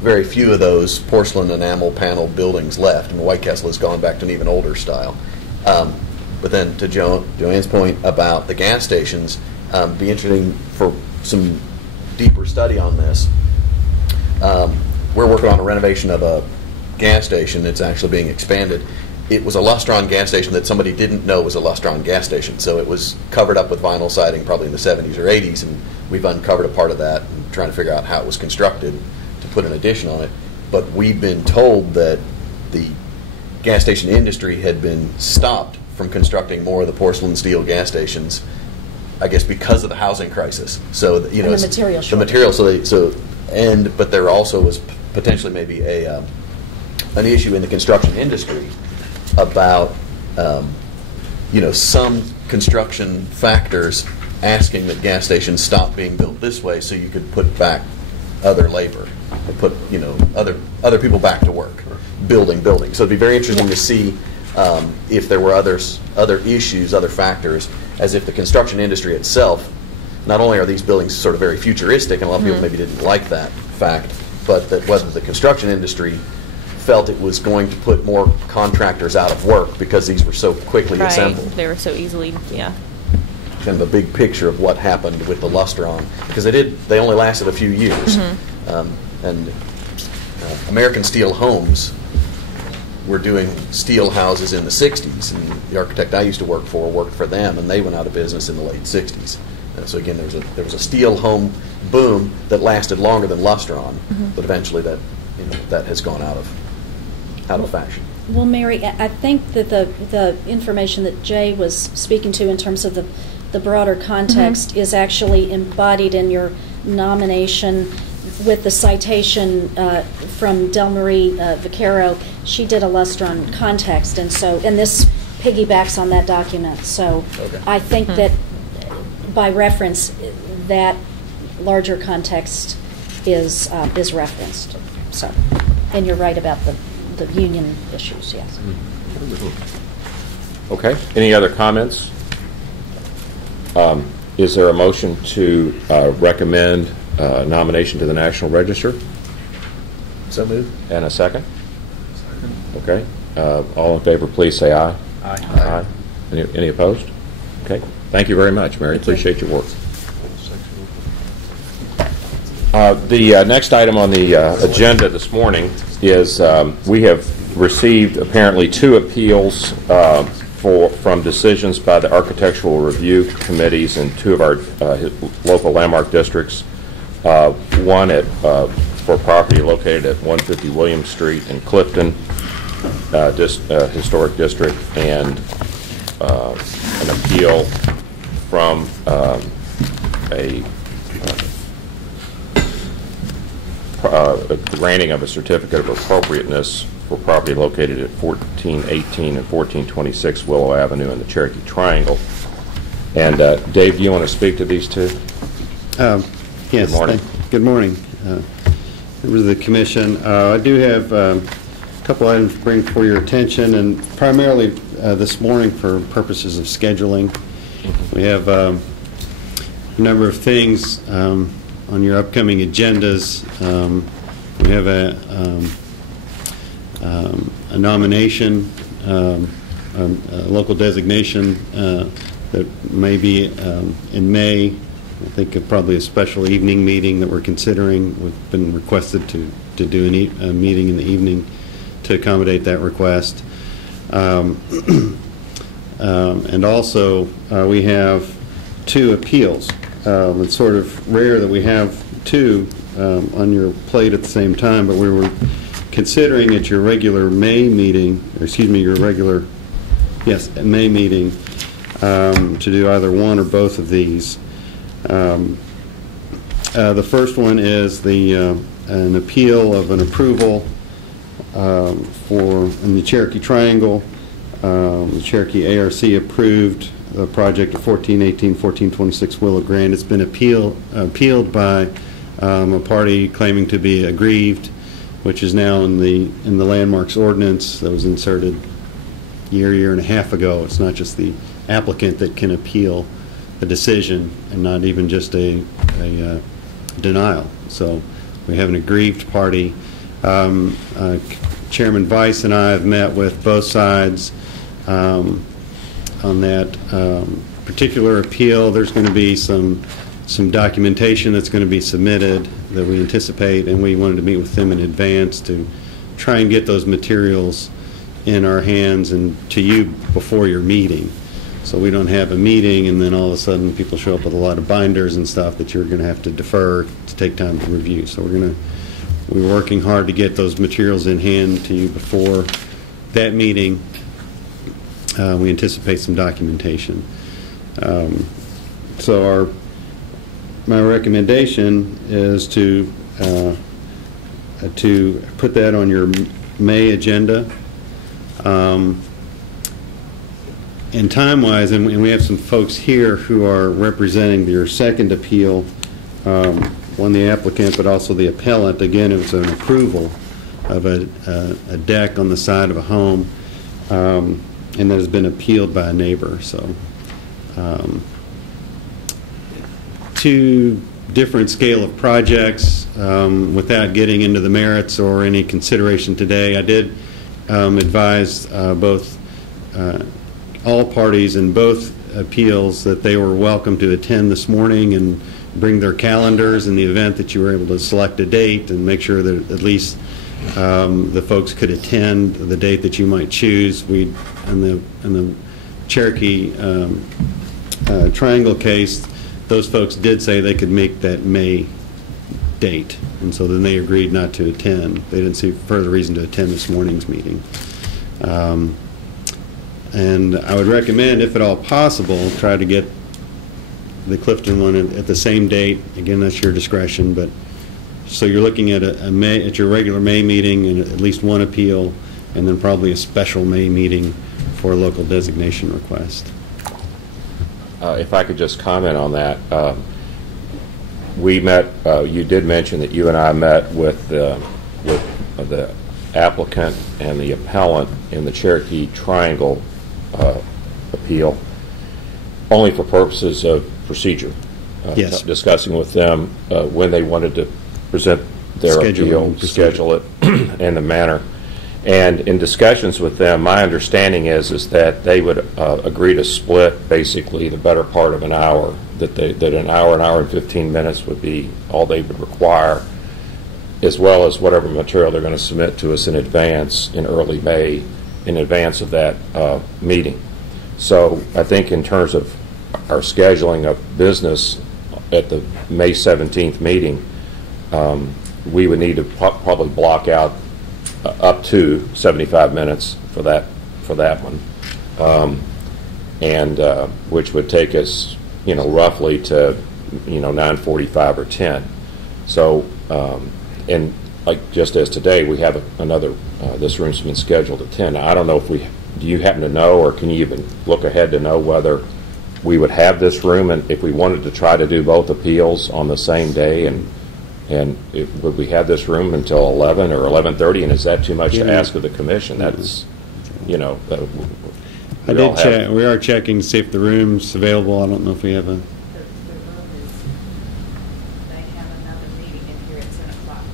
very few of those porcelain enamel panel buildings left, and White Castle has gone back to an even older style. But then to Joanne's point about the gas stations, be interesting for some deeper study on this. We're working on a renovation of a gas station. It's actually being expanded. It was a Lustron gas station that somebody didn't know was a Lustron gas station, so it was covered up with vinyl siding probably in the 70s or 80s, and we've uncovered a part of that and trying to figure out how it was constructed to put an addition on it. But we've been told that the gas station industry had been stopped from constructing more of the porcelain steel gas stations, I guess because of the housing crisis. So you know, and the material shortage. The material. But there also was potentially maybe an issue in the construction industry about you know, some construction factors asking that gas stations stop being built this way so you could put back other labor, and put, you know, other people back to work, building. So it'd be very interesting to see if there were other issues, other factors, as if the construction industry itself, not only are these buildings sort of very futuristic, and a lot of people maybe didn't like that fact, but that whether the construction industry felt it was going to put more contractors out of work because these were so quickly assembled. They were so easily, Kind of a big picture of what happened with the Lustron, because they only lasted a few years. And American Steel Homes were doing steel houses in the 60s, and the architect I used to work for worked for them, and they went out of business in the late 60s. So again, there was a steel home boom that lasted longer than Lustron, but eventually that has gone out of fashion. Well, Mary, I think that the information that Jay was speaking to in terms of the broader context is actually embodied in your nomination with the citation from Del Marie Vaccaro. She did a Lustron context, and so in this piggybacks on that document. So Okay. I think that by reference, that larger context is referenced. So, and you're right about the union issues, yes. Okay. Any other comments? Is there a motion to recommend nomination to the National Register? So moved. And a second? Okay. All in favor, please say aye. Aye. Any opposed? Okay. Thank you very much, Mary. Appreciate your work. The next item on the agenda this morning is we have received apparently 2 appeals from decisions by the architectural review committees in 2 of our local landmark districts. One for property located at 150 Williams Street in Clifton, historic district, and an appeal from a granting of a certificate of appropriateness for property located at 1418 and 1426 Willow Avenue in the Cherokee Triangle. And Dave, do you want to speak to these 2? Yes. Good morning. Good morning, members of the Commission. I do have a couple items to bring for your attention, and primarily this morning for purposes of scheduling. We have a number of things on your upcoming agendas. We have a nomination, a local designation that may be in May. I think probably a special evening meeting that we're considering. We've been requested to do a meeting in the evening to accommodate that request. And also we have 2 appeals. It's sort of rare that we have 2 on your plate at the same time, but we were considering at your regular May meeting, May meeting, to do either one or both of these. The first one is an appeal of an approval in the Cherokee Triangle. The Cherokee ARC approved the project of 1418, 1426 Willow Grand. It's been appealed by a party claiming to be aggrieved, which is now in the landmarks ordinance that was inserted year and a half ago. It's not just the applicant that can appeal a decision and not even just a denial. So we have an aggrieved party. Chairman Weiss and I have met with both sides on that particular appeal. There's going to be some documentation that's going to be submitted that we anticipate, and we wanted to meet with them in advance to try and get those materials in our hands and to you before your meeting. So we don't have a meeting and then all of a sudden people show up with a lot of binders and stuff that you're going to have to defer to take time to review. So we're working hard to get those materials in hand to you before that meeting. We anticipate some documentation. So my recommendation is to put that on your May agenda. And time-wise, and we have some folks here who are representing your second appeal, one the applicant but also the appellant. Again, it was an approval of a deck on the side of a home, and that has been appealed by a neighbor. So 2 different scale of projects. Without getting into the merits or any consideration today, I did advise all parties in both appeals that they were welcome to attend this morning and bring their calendars in the event that you were able to select a date and make sure that at least the folks could attend the date that you might choose. In the Cherokee Triangle case, those folks did say they could make that May date, and so then they agreed not to attend. They didn't see further reason to attend this morning's meeting. And I would recommend, if at all possible, try to get the Clifton one at the same date. Again, that's your discretion, but so you're looking at your regular May meeting and at least one appeal, and then probably a special May meeting for a local designation request. If I could just comment on that. We met, you did mention that you and I met with the applicant and the appellant in the Cherokee Triangle appeal, only for purposes of procedure. Yes. Discussing with them when they wanted to present their appeal, schedule it, and the manner. And in discussions with them, my understanding is that they would agree to split basically the better part of an hour, that an hour and 15 minutes would be all they would require, as well as whatever material they're going to submit to us in advance in early May, in advance of that meeting. So I think in terms of our scheduling of business at the May 17th meeting, we would need to probably block out up to 75 minutes for that one, and which would take us, roughly to, 9:45 or 10. So, and like just as today, we have another. This room's been scheduled at 10. Now, I don't know if do you happen to know, or can you even look ahead to know whether we would have this room, and if we wanted to try to do both appeals on the same day, and would we have this room until 11 or 11:30? And is that too much to ask of the commission? That's, I did check. We are checking to see if the room's available. I don't know if we have a. They have another meeting in here at 10 o'clock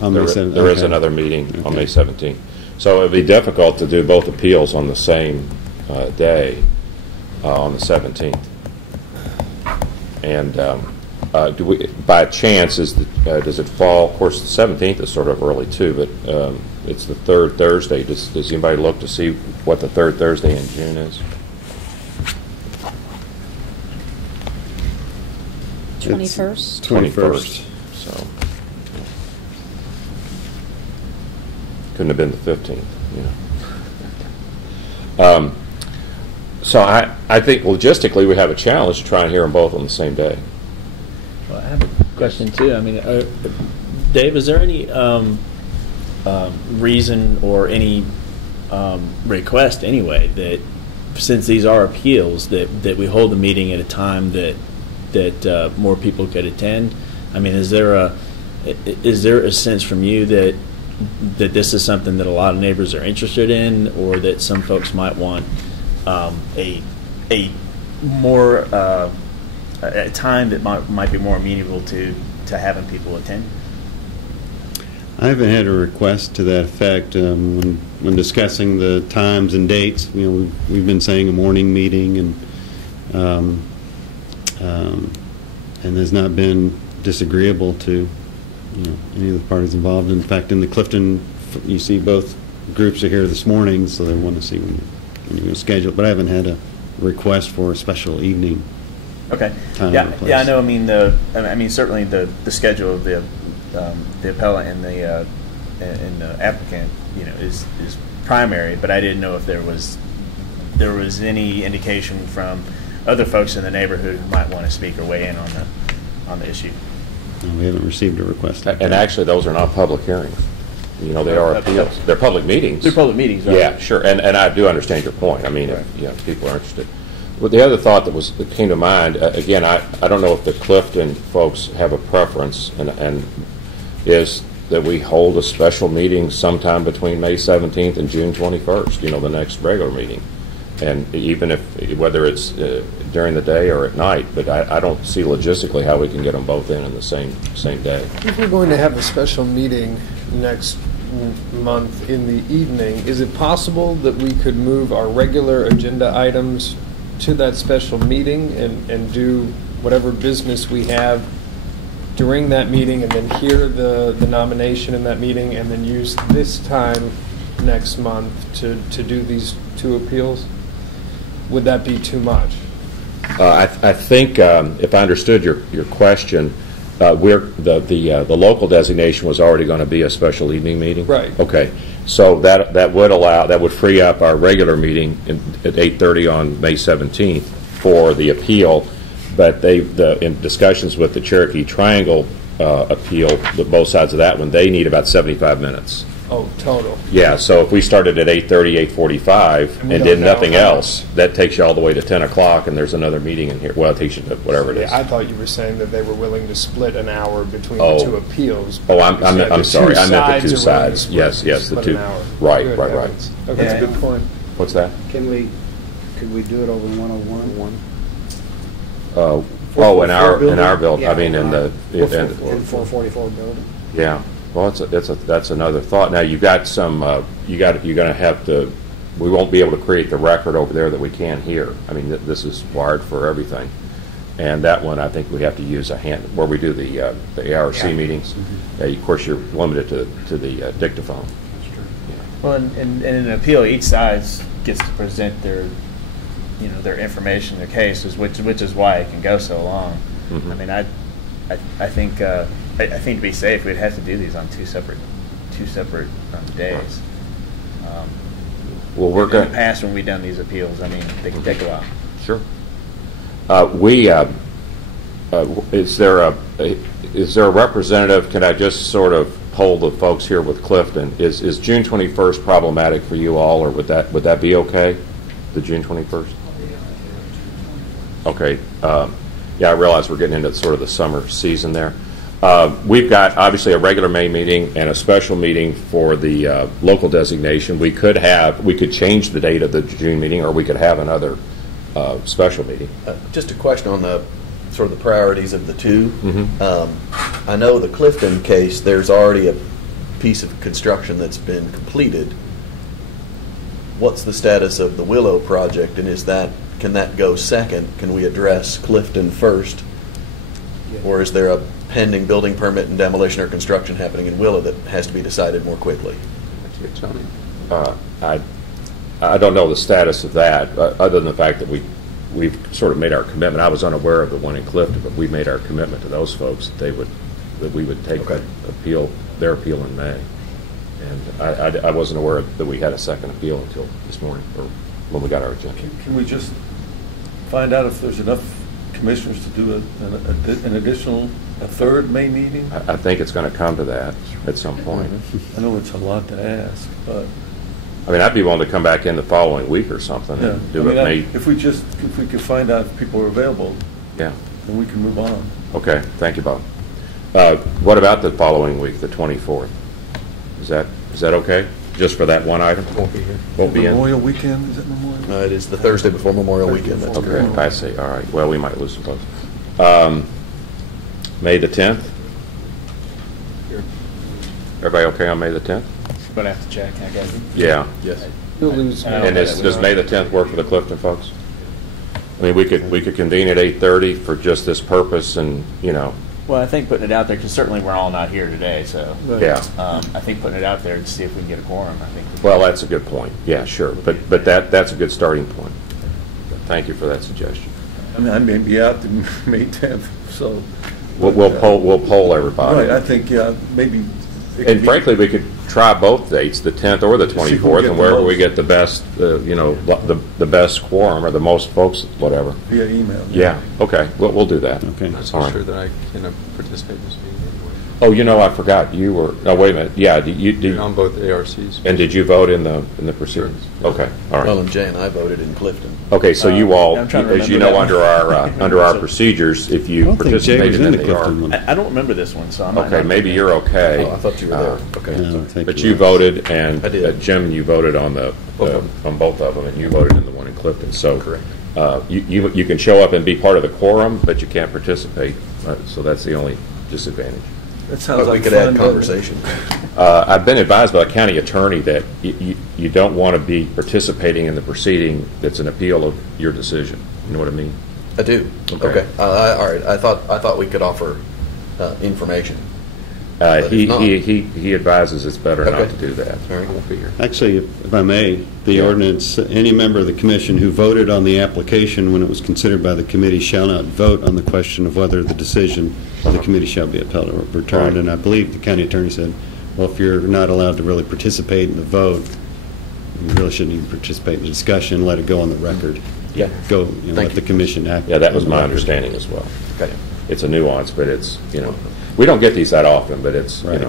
on May 17th. There is another meeting on May 17th. So it would be difficult to do both appeals on the same day on the 17th. And do we, by chance, does it fall? Of course, the 17th is sort of early too, but it's the third Thursday. Does anybody look to see what the third Thursday in June is? 21st. 21st. So couldn't have been the 15th. So I think logistically we have a challenge to try and hear them both on the same day. Well, I have a question too. I mean, Dave, is there any reason or any request anyway that, since these are appeals, that we hold the meeting at a time that more people could attend? I mean, is there a sense from you that this is something that a lot of neighbors are interested in, or that some folks might want a more a time that might be more amenable to having people attend? I haven't had a request to that effect. When discussing the times and dates, we've been saying a morning meeting, and there's not been disagreeable to any of the parties involved. In fact, in the Clifton, you see both groups are here this morning, so they want to see when you're going to schedule it. But I haven't had a request for a special evening. Okay. Time Yeah. I know. I mean, certainly the schedule of the appellant and the applicant, is primary. But I didn't know if there was any indication from other folks in the neighborhood who might want to speak or weigh in on the issue. No, we haven't received a request. And actually, those are not public hearings. They are appeals. They're public meetings. They're public meetings, right? Yeah, sure. And I do understand your point. I mean, right. if people are interested. But the other thought that came to mind, again, I don't know if the Clifton folks have a preference, and is that we hold a special meeting sometime between May 17th and June 21st, the next regular meeting. And even whether it's during the day or at night, but I don't see logistically how we can get them both in the same day. If we're going to have a special meeting next month in the evening, is it possible that we could move our regular agenda items to that special meeting and do whatever business we have during that meeting, and then hear the nomination in that meeting, and then use this time next month to do these two appeals? Would that be too much? I think if I understood your question, the local designation was already going to be a special evening meeting. Right. Okay. So that would free up our regular meeting at 8:30 on May 17th for the appeal. But in discussions with the Cherokee Triangle appeal, both sides of that one, they need about 75 minutes. Oh, total. Yeah, so if we started at 8:30, 8:45, And we and don't did know nothing how else, that takes you all the way to 10 o'clock, and there's another meeting in here. Well, it takes you to whatever it is. I thought you were saying that they were willing to split an hour between Oh. the two appeals. Oh, but I'm you said I'm the sorry. two I meant the two sides are willing to sides. split- Yes, the split two. an hour. Right, Good right. heavens. Okay. That's a good point. What's that? Could we do it over 101? Oh, in our building. I mean, in the In 444 building? yeah. Well, that's another thought. Now you've got some. You're going to have to. We won't be able to create the record over there that we can here. I mean, this is wired for everything, and that one I think we have to use a hand where we do the ARC meetings. Of course, you're limited to the dictaphone. Well, and in an appeal, each side gets to present their, their information, their cases, which is why it can go so long. Mhm. I mean, I think to be safe, we'd have to do these on two separate days. Well, we're in going the past when we've done these appeals, I mean, they can take a while. Sure. Is there a representative? Can I just sort of poll the folks here with Clifton? Is June 21st problematic for you all, or would that be okay? The June 21st. Okay. Yeah, I realize we're getting into sort of the summer season there. We've got obviously a regular May meeting and a special meeting for the local designation. We could change the date of the June meeting, or we could have another special meeting. Just a question on the sort of the priorities of the two. Mm-hmm. I know the Clifton case, there's already a piece of construction that's been completed. What's the status of the Willow project, and can that go second? Can we address Clifton first? Or is there a pending building permit and demolition or construction happening in Willow that has to be decided more quickly? I don't know the status of that, other than the fact that we've sort of made our commitment. I was unaware of the one in Clifton, but we made our commitment to those folks that we would take their appeal in May. And I wasn't aware that we had a second appeal until this morning, or when we got our agenda. Can we just find out if there's enough commissioners to do a third May meeting? I think it's going to come to that at some point. I know it's a lot to ask, but I mean, I'd be willing to come back in the following week or something and do it May. If we could find out if people are available, Yeah. then we can move on. Okay. Thank you, Bob. What about the following week, the 24th? Is that okay? Just for that one item? Won't be here. Won't be in? Memorial Weekend, is it Memorial? It is the Thursday before Memorial Weekend. That's Okay, correct. I see. All right. Well, we might lose some folks. May the 10th? Everybody okay on May the 10th? But I have to check, I guess. Yeah. Yes. You'll lose me. And does May the 10th work for the Clifton folks? I mean, we could convene at 8:30 for just this purpose, and Well, I think putting it out there, because certainly we're all not here today, so yeah. I think putting it out there to see if we can get a quorum, I think. Well, that's a good point. Yeah, sure. But that's a good starting point. Thank you for that suggestion. I mean, I may be out to May 10th, so. We'll poll everybody. Right, I think, maybe. And frankly, we could try both dates, the 10th or the See who we 24th, get and the wherever most. we get the best, the best quorum or the most folks, whatever. Via email. Yeah. Okay. We'll do that. Okay. That's all right. sure that I can participate in this meeting anyway. Oh, I forgot you were. No, wait a minute. Yeah. On both ARCs. And did you vote in the proceedings? Sure. Okay. All right. Well, and Jay and I voted in Clifton. Okay. So you all, I'm trying to as you remember know, that under our procedures, if I you don't think Jay was participated in in the the Clifton one. I don't remember this one, so I might Okay, not maybe be you're okay. Oh, I thought you were there. Okay. I don't think But you you were. voted, and I did. Jim, you voted on Both of them. on both of them, and you voted in the one in Clifton. So Correct. You can show up and be part of the quorum, but you can't participate. So that's the only disadvantage. That sounds But we like could fun, add doesn't it? conversation. I've been advised by the county attorney that you don't want to be participating in the proceeding that's an appeal of your decision. You know what I mean? I do. Okay. Okay. All right. I thought we could offer information. But He if not- he advises it's better not Okay. to do that. All right. Won't be here. Actually, if I may, the Yeah. ordinance, any member of the commission who voted on the application when it was considered by the committee shall not vote on the question of whether the decision of the committee shall be upheld or overturned. Right. And I believe the county attorney said, well, if you're not allowed to really participate in the vote, you really shouldn't even participate in the discussion, let it go on the record. Yeah. Go, Thank let you. the commission act. Yeah, that was on the my record. understanding as well. Okay. It's a nuance, but it's we don't get these that often, but it's Right.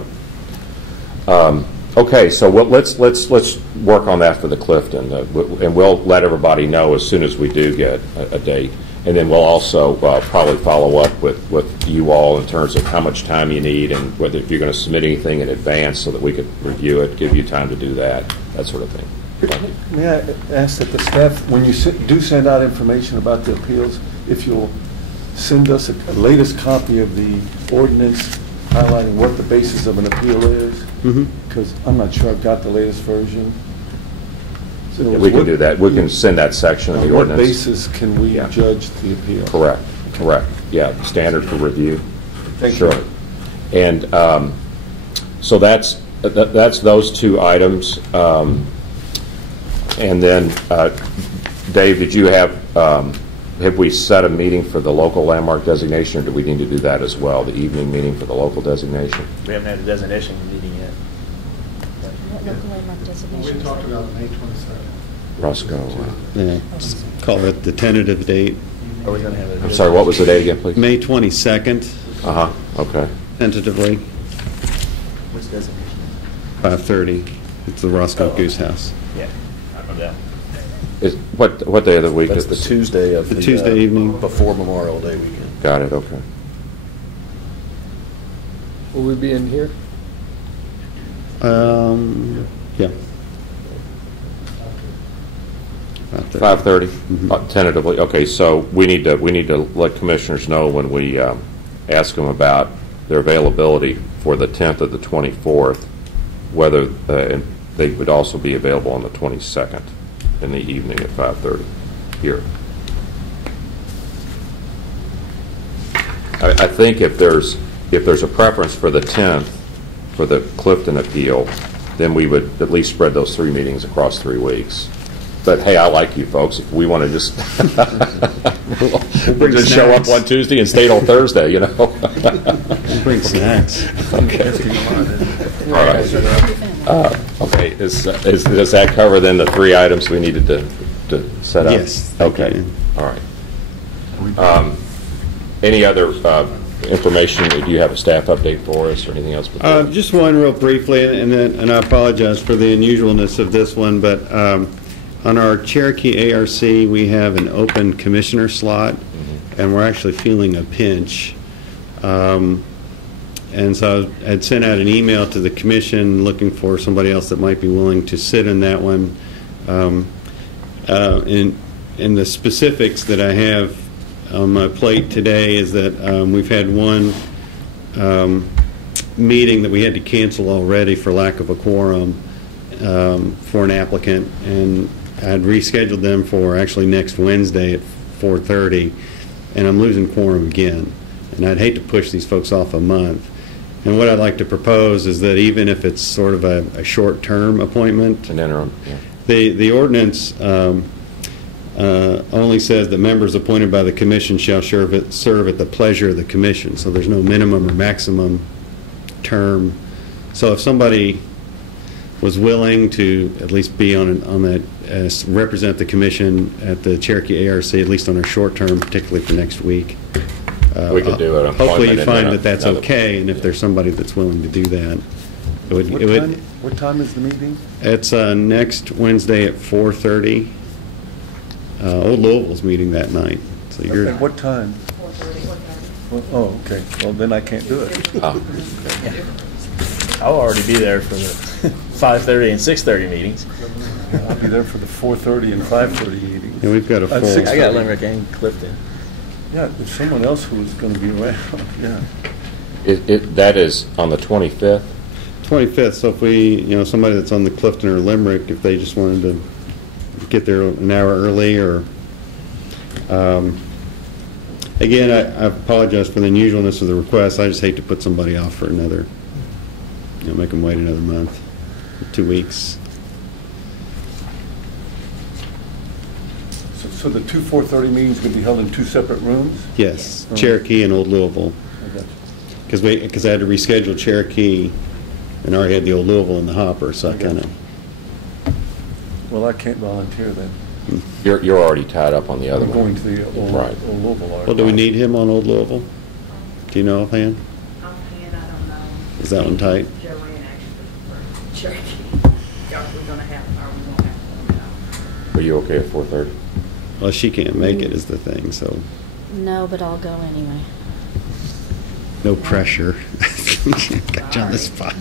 Okay, so let's work on that for the Clifton, and we'll let everybody know as soon as we do get a date. And then we'll also probably follow up with you all in terms of how much time you need and whether if you're going to submit anything in advance so that we could review it, give you time to do that sort of thing. May I ask that the staff, when you do send out information about the appeals, if you'll send us a latest copy of the ordinance highlighting what the basis of an appeal is? Because I'm not sure I've got the latest version. So We can do that. We can send that section of the on what ordinance. basis can we judge the appeal? Correct. Yeah, standard for review. Thank Sure. you. And so that's those two items. And then, Dave, did you have we set a meeting for the local landmark designation, or do we need to do that as well, the evening meeting for the local designation? We haven't had a designation meeting yet. What local landmark designation? We talked about May 22nd. Roscoe. Yeah, just call it the tentative date. Are we going to have a... I'm sorry, what was the date again, please? May 22nd, Okay. tentatively, What's designation? 5:30. It's the Roscoe Goose House. Yeah. Yeah. What day of the week That's is the this? Tuesday of The Tuesday evening. before Memorial Day weekend. Got it, okay. Will we be in here? Yeah. 5:30, tentatively. Okay, so we need to let commissioners know when we ask them about their availability for the 10th or the 24th, whether and they would also be available on the 22nd in the evening at 5:30 here. I think if there's a preference for the 10th for the Clifton appeal, then we would at least spread those 3 meetings across 3 weeks. But hey, I like you folks. If we want to just we'll just show up one Tuesday and stay till Thursday, you know. We'll bring snacks. Okay. All right. Okay. Does that cover then the 3 items we needed to set up? Yes. Okay. All right. Any other information? Do you have a staff update for us or anything else? Just one real briefly, and I apologize for the unusualness of this one, but on our Cherokee ARC, we have an open commissioner slot, and we're actually feeling a pinch. And so I had sent out an email to the commission looking for somebody else that might be willing to sit in that one. In the specifics that I have on my plate today is that we've had one meeting that we had to cancel already for lack of a quorum for an applicant, and I had rescheduled them for actually next Wednesday at 4:30, and I'm losing quorum again. And I'd hate to push these folks off a month. And what I'd like to propose is that even if it's sort of a short-term appointment, an interim, yeah. The ordinance only says that members appointed by the commission shall serve at the pleasure of the commission. So there's no minimum or maximum term. So if somebody was willing to at least be on that, represent the commission at the Cherokee ARC, at least on a short term, particularly for next week. We could do it. Hopefully you find that that's okay, and if there's somebody that's willing to do that. What time is the meeting? It's next Wednesday at 4:30. Old Louisville's meeting that night. So you're. At what time? 4:30. Oh, okay. Well, then I can't do it. I'll already be there for the 5:30 and 6:30 meetings. I'll be there for the 4:30 and 5:30 meetings. Yeah, we've got a full. I got Limerick and Clifton. Yeah, there's someone else who's going to be around. Yeah. That is on the 25th. 25th. So if somebody that's on the Clifton or Limerick, if they just wanted to get there an hour early, or again, I apologize for the unusualness of the request. I just hate to put somebody off for another, make them wait another month, 2 weeks. So the 2 4:30 meetings going to be held in 2 separate rooms? Yes, Cherokee and Old Louisville. Because I had to reschedule Cherokee, and I already had the Old Louisville in the hopper, so I kind of. Well, I can't volunteer then. You're already tied up on the other I'm one. going to the Old Louisville. Well, do we need him on Old Louisville? Do you know offhand? Offhand, I don't know. Is that one tight? Joanne actually Cherokee. Are we going to have, or we won't have one? Are you okay at 4:30? Well, she can't make it is the thing, so No, but I'll go anyway. no pressure. Got you on the spot.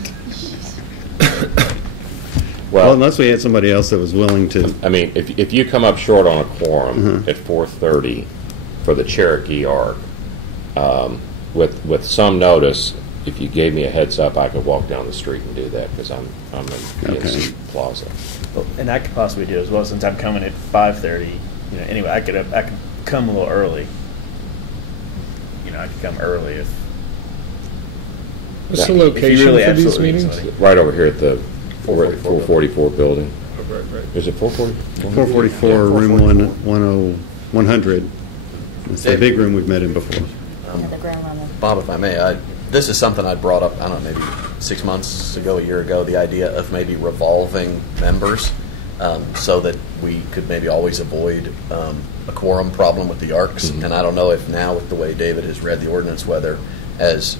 Well, unless we had somebody else that was willing to. I mean, if you come up short on a quorum at 4:30 for the Cherokee Arc, with some notice, if you gave me a heads up, I could walk down the street and do that because I'm in PNC Plaza. Well, and I could possibly do it as well since I'm coming at 5:30. You know, anyway, I could come a little early. You know, I could come early if. What's the if you location really for these absolutely need meetings? somebody. Right over here at the 444 building. Right. Is it 440? 444, room 100. It's the big room we've met in before. Bob, if I may, this is something I brought up, I don't know, maybe 6 months ago, a year ago, the idea of maybe revolving members so that we could maybe always avoid a quorum problem with the ARCs. And I don't know if now, with the way David has read the ordinance, whether as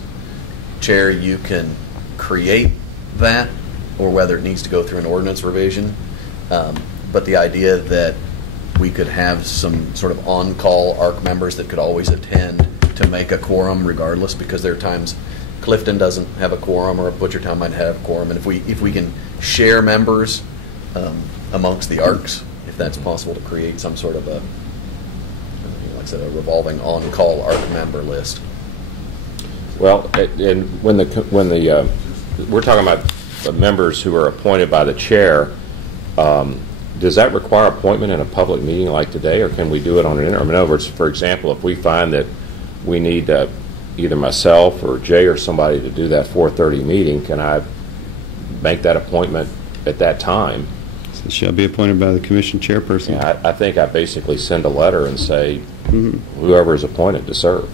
chair you can create that or whether it needs to go through an ordinance revision. But the idea that we could have some sort of on-call ARC members that could always attend to make a quorum regardless, because there are times Clifton doesn't have a quorum or Butchertown might have a quorum, and if we can share members amongst the ARCs, if that's possible to create some sort of a, like I said, a revolving on-call ARC member list. Well, and when the we're talking about the members who are appointed by the chair, does that require appointment in a public meeting like today, or can we do it on an interim? In other words, for example, if we find that we need either myself or Jay or somebody to do that 4:30 meeting, can I make that appointment at that time? So shall be appointed by the commission chairperson. Yeah, I think I basically send a letter and say whoever is appointed to serve.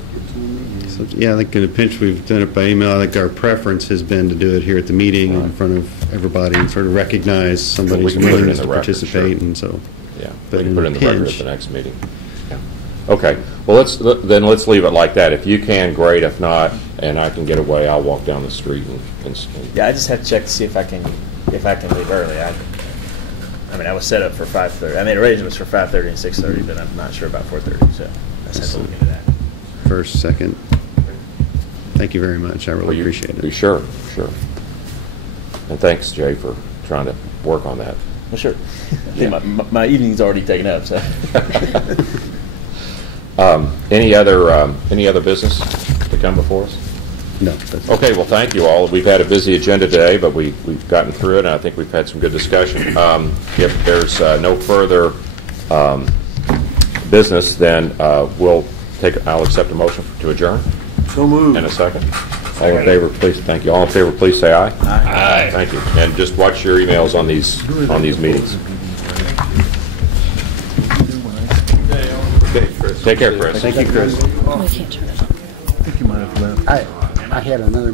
So, yeah, I think in a pinch we've done it by email. I think our preference has been to do it here at the meeting in front of everybody and sort of recognize somebody's willingness to participate. And so, yeah, but we can put it in the record at the next meeting. Okay, well let's leave it like that. If you can, great. If not, and I can get away, I'll walk down the street and Yeah, I just have to check to see if I can leave early. I mean, I was set up for 5:30. I made arrangements for 5:30 and 6:30, but I'm not sure about 4:30. So I just have to look into that. First, second. Thank you very much. I really appreciate it. Sure. And thanks, Jay, for trying to work on that. Well, sure. I think my evening's already taken up. So. Any other business to come before us? No. Okay. Well, thank you all. We've had a busy agenda today, but we've gotten through it, and I think we've had some good discussion. If there's no further business, then I'll accept a motion to adjourn. So moved. And a second. All in favor, please. Thank you. All in favor, please say aye. Aye. Thank you. And just watch your emails on these meetings. Take care, Chris. Thank you, Chris. We can't turn it on. I had another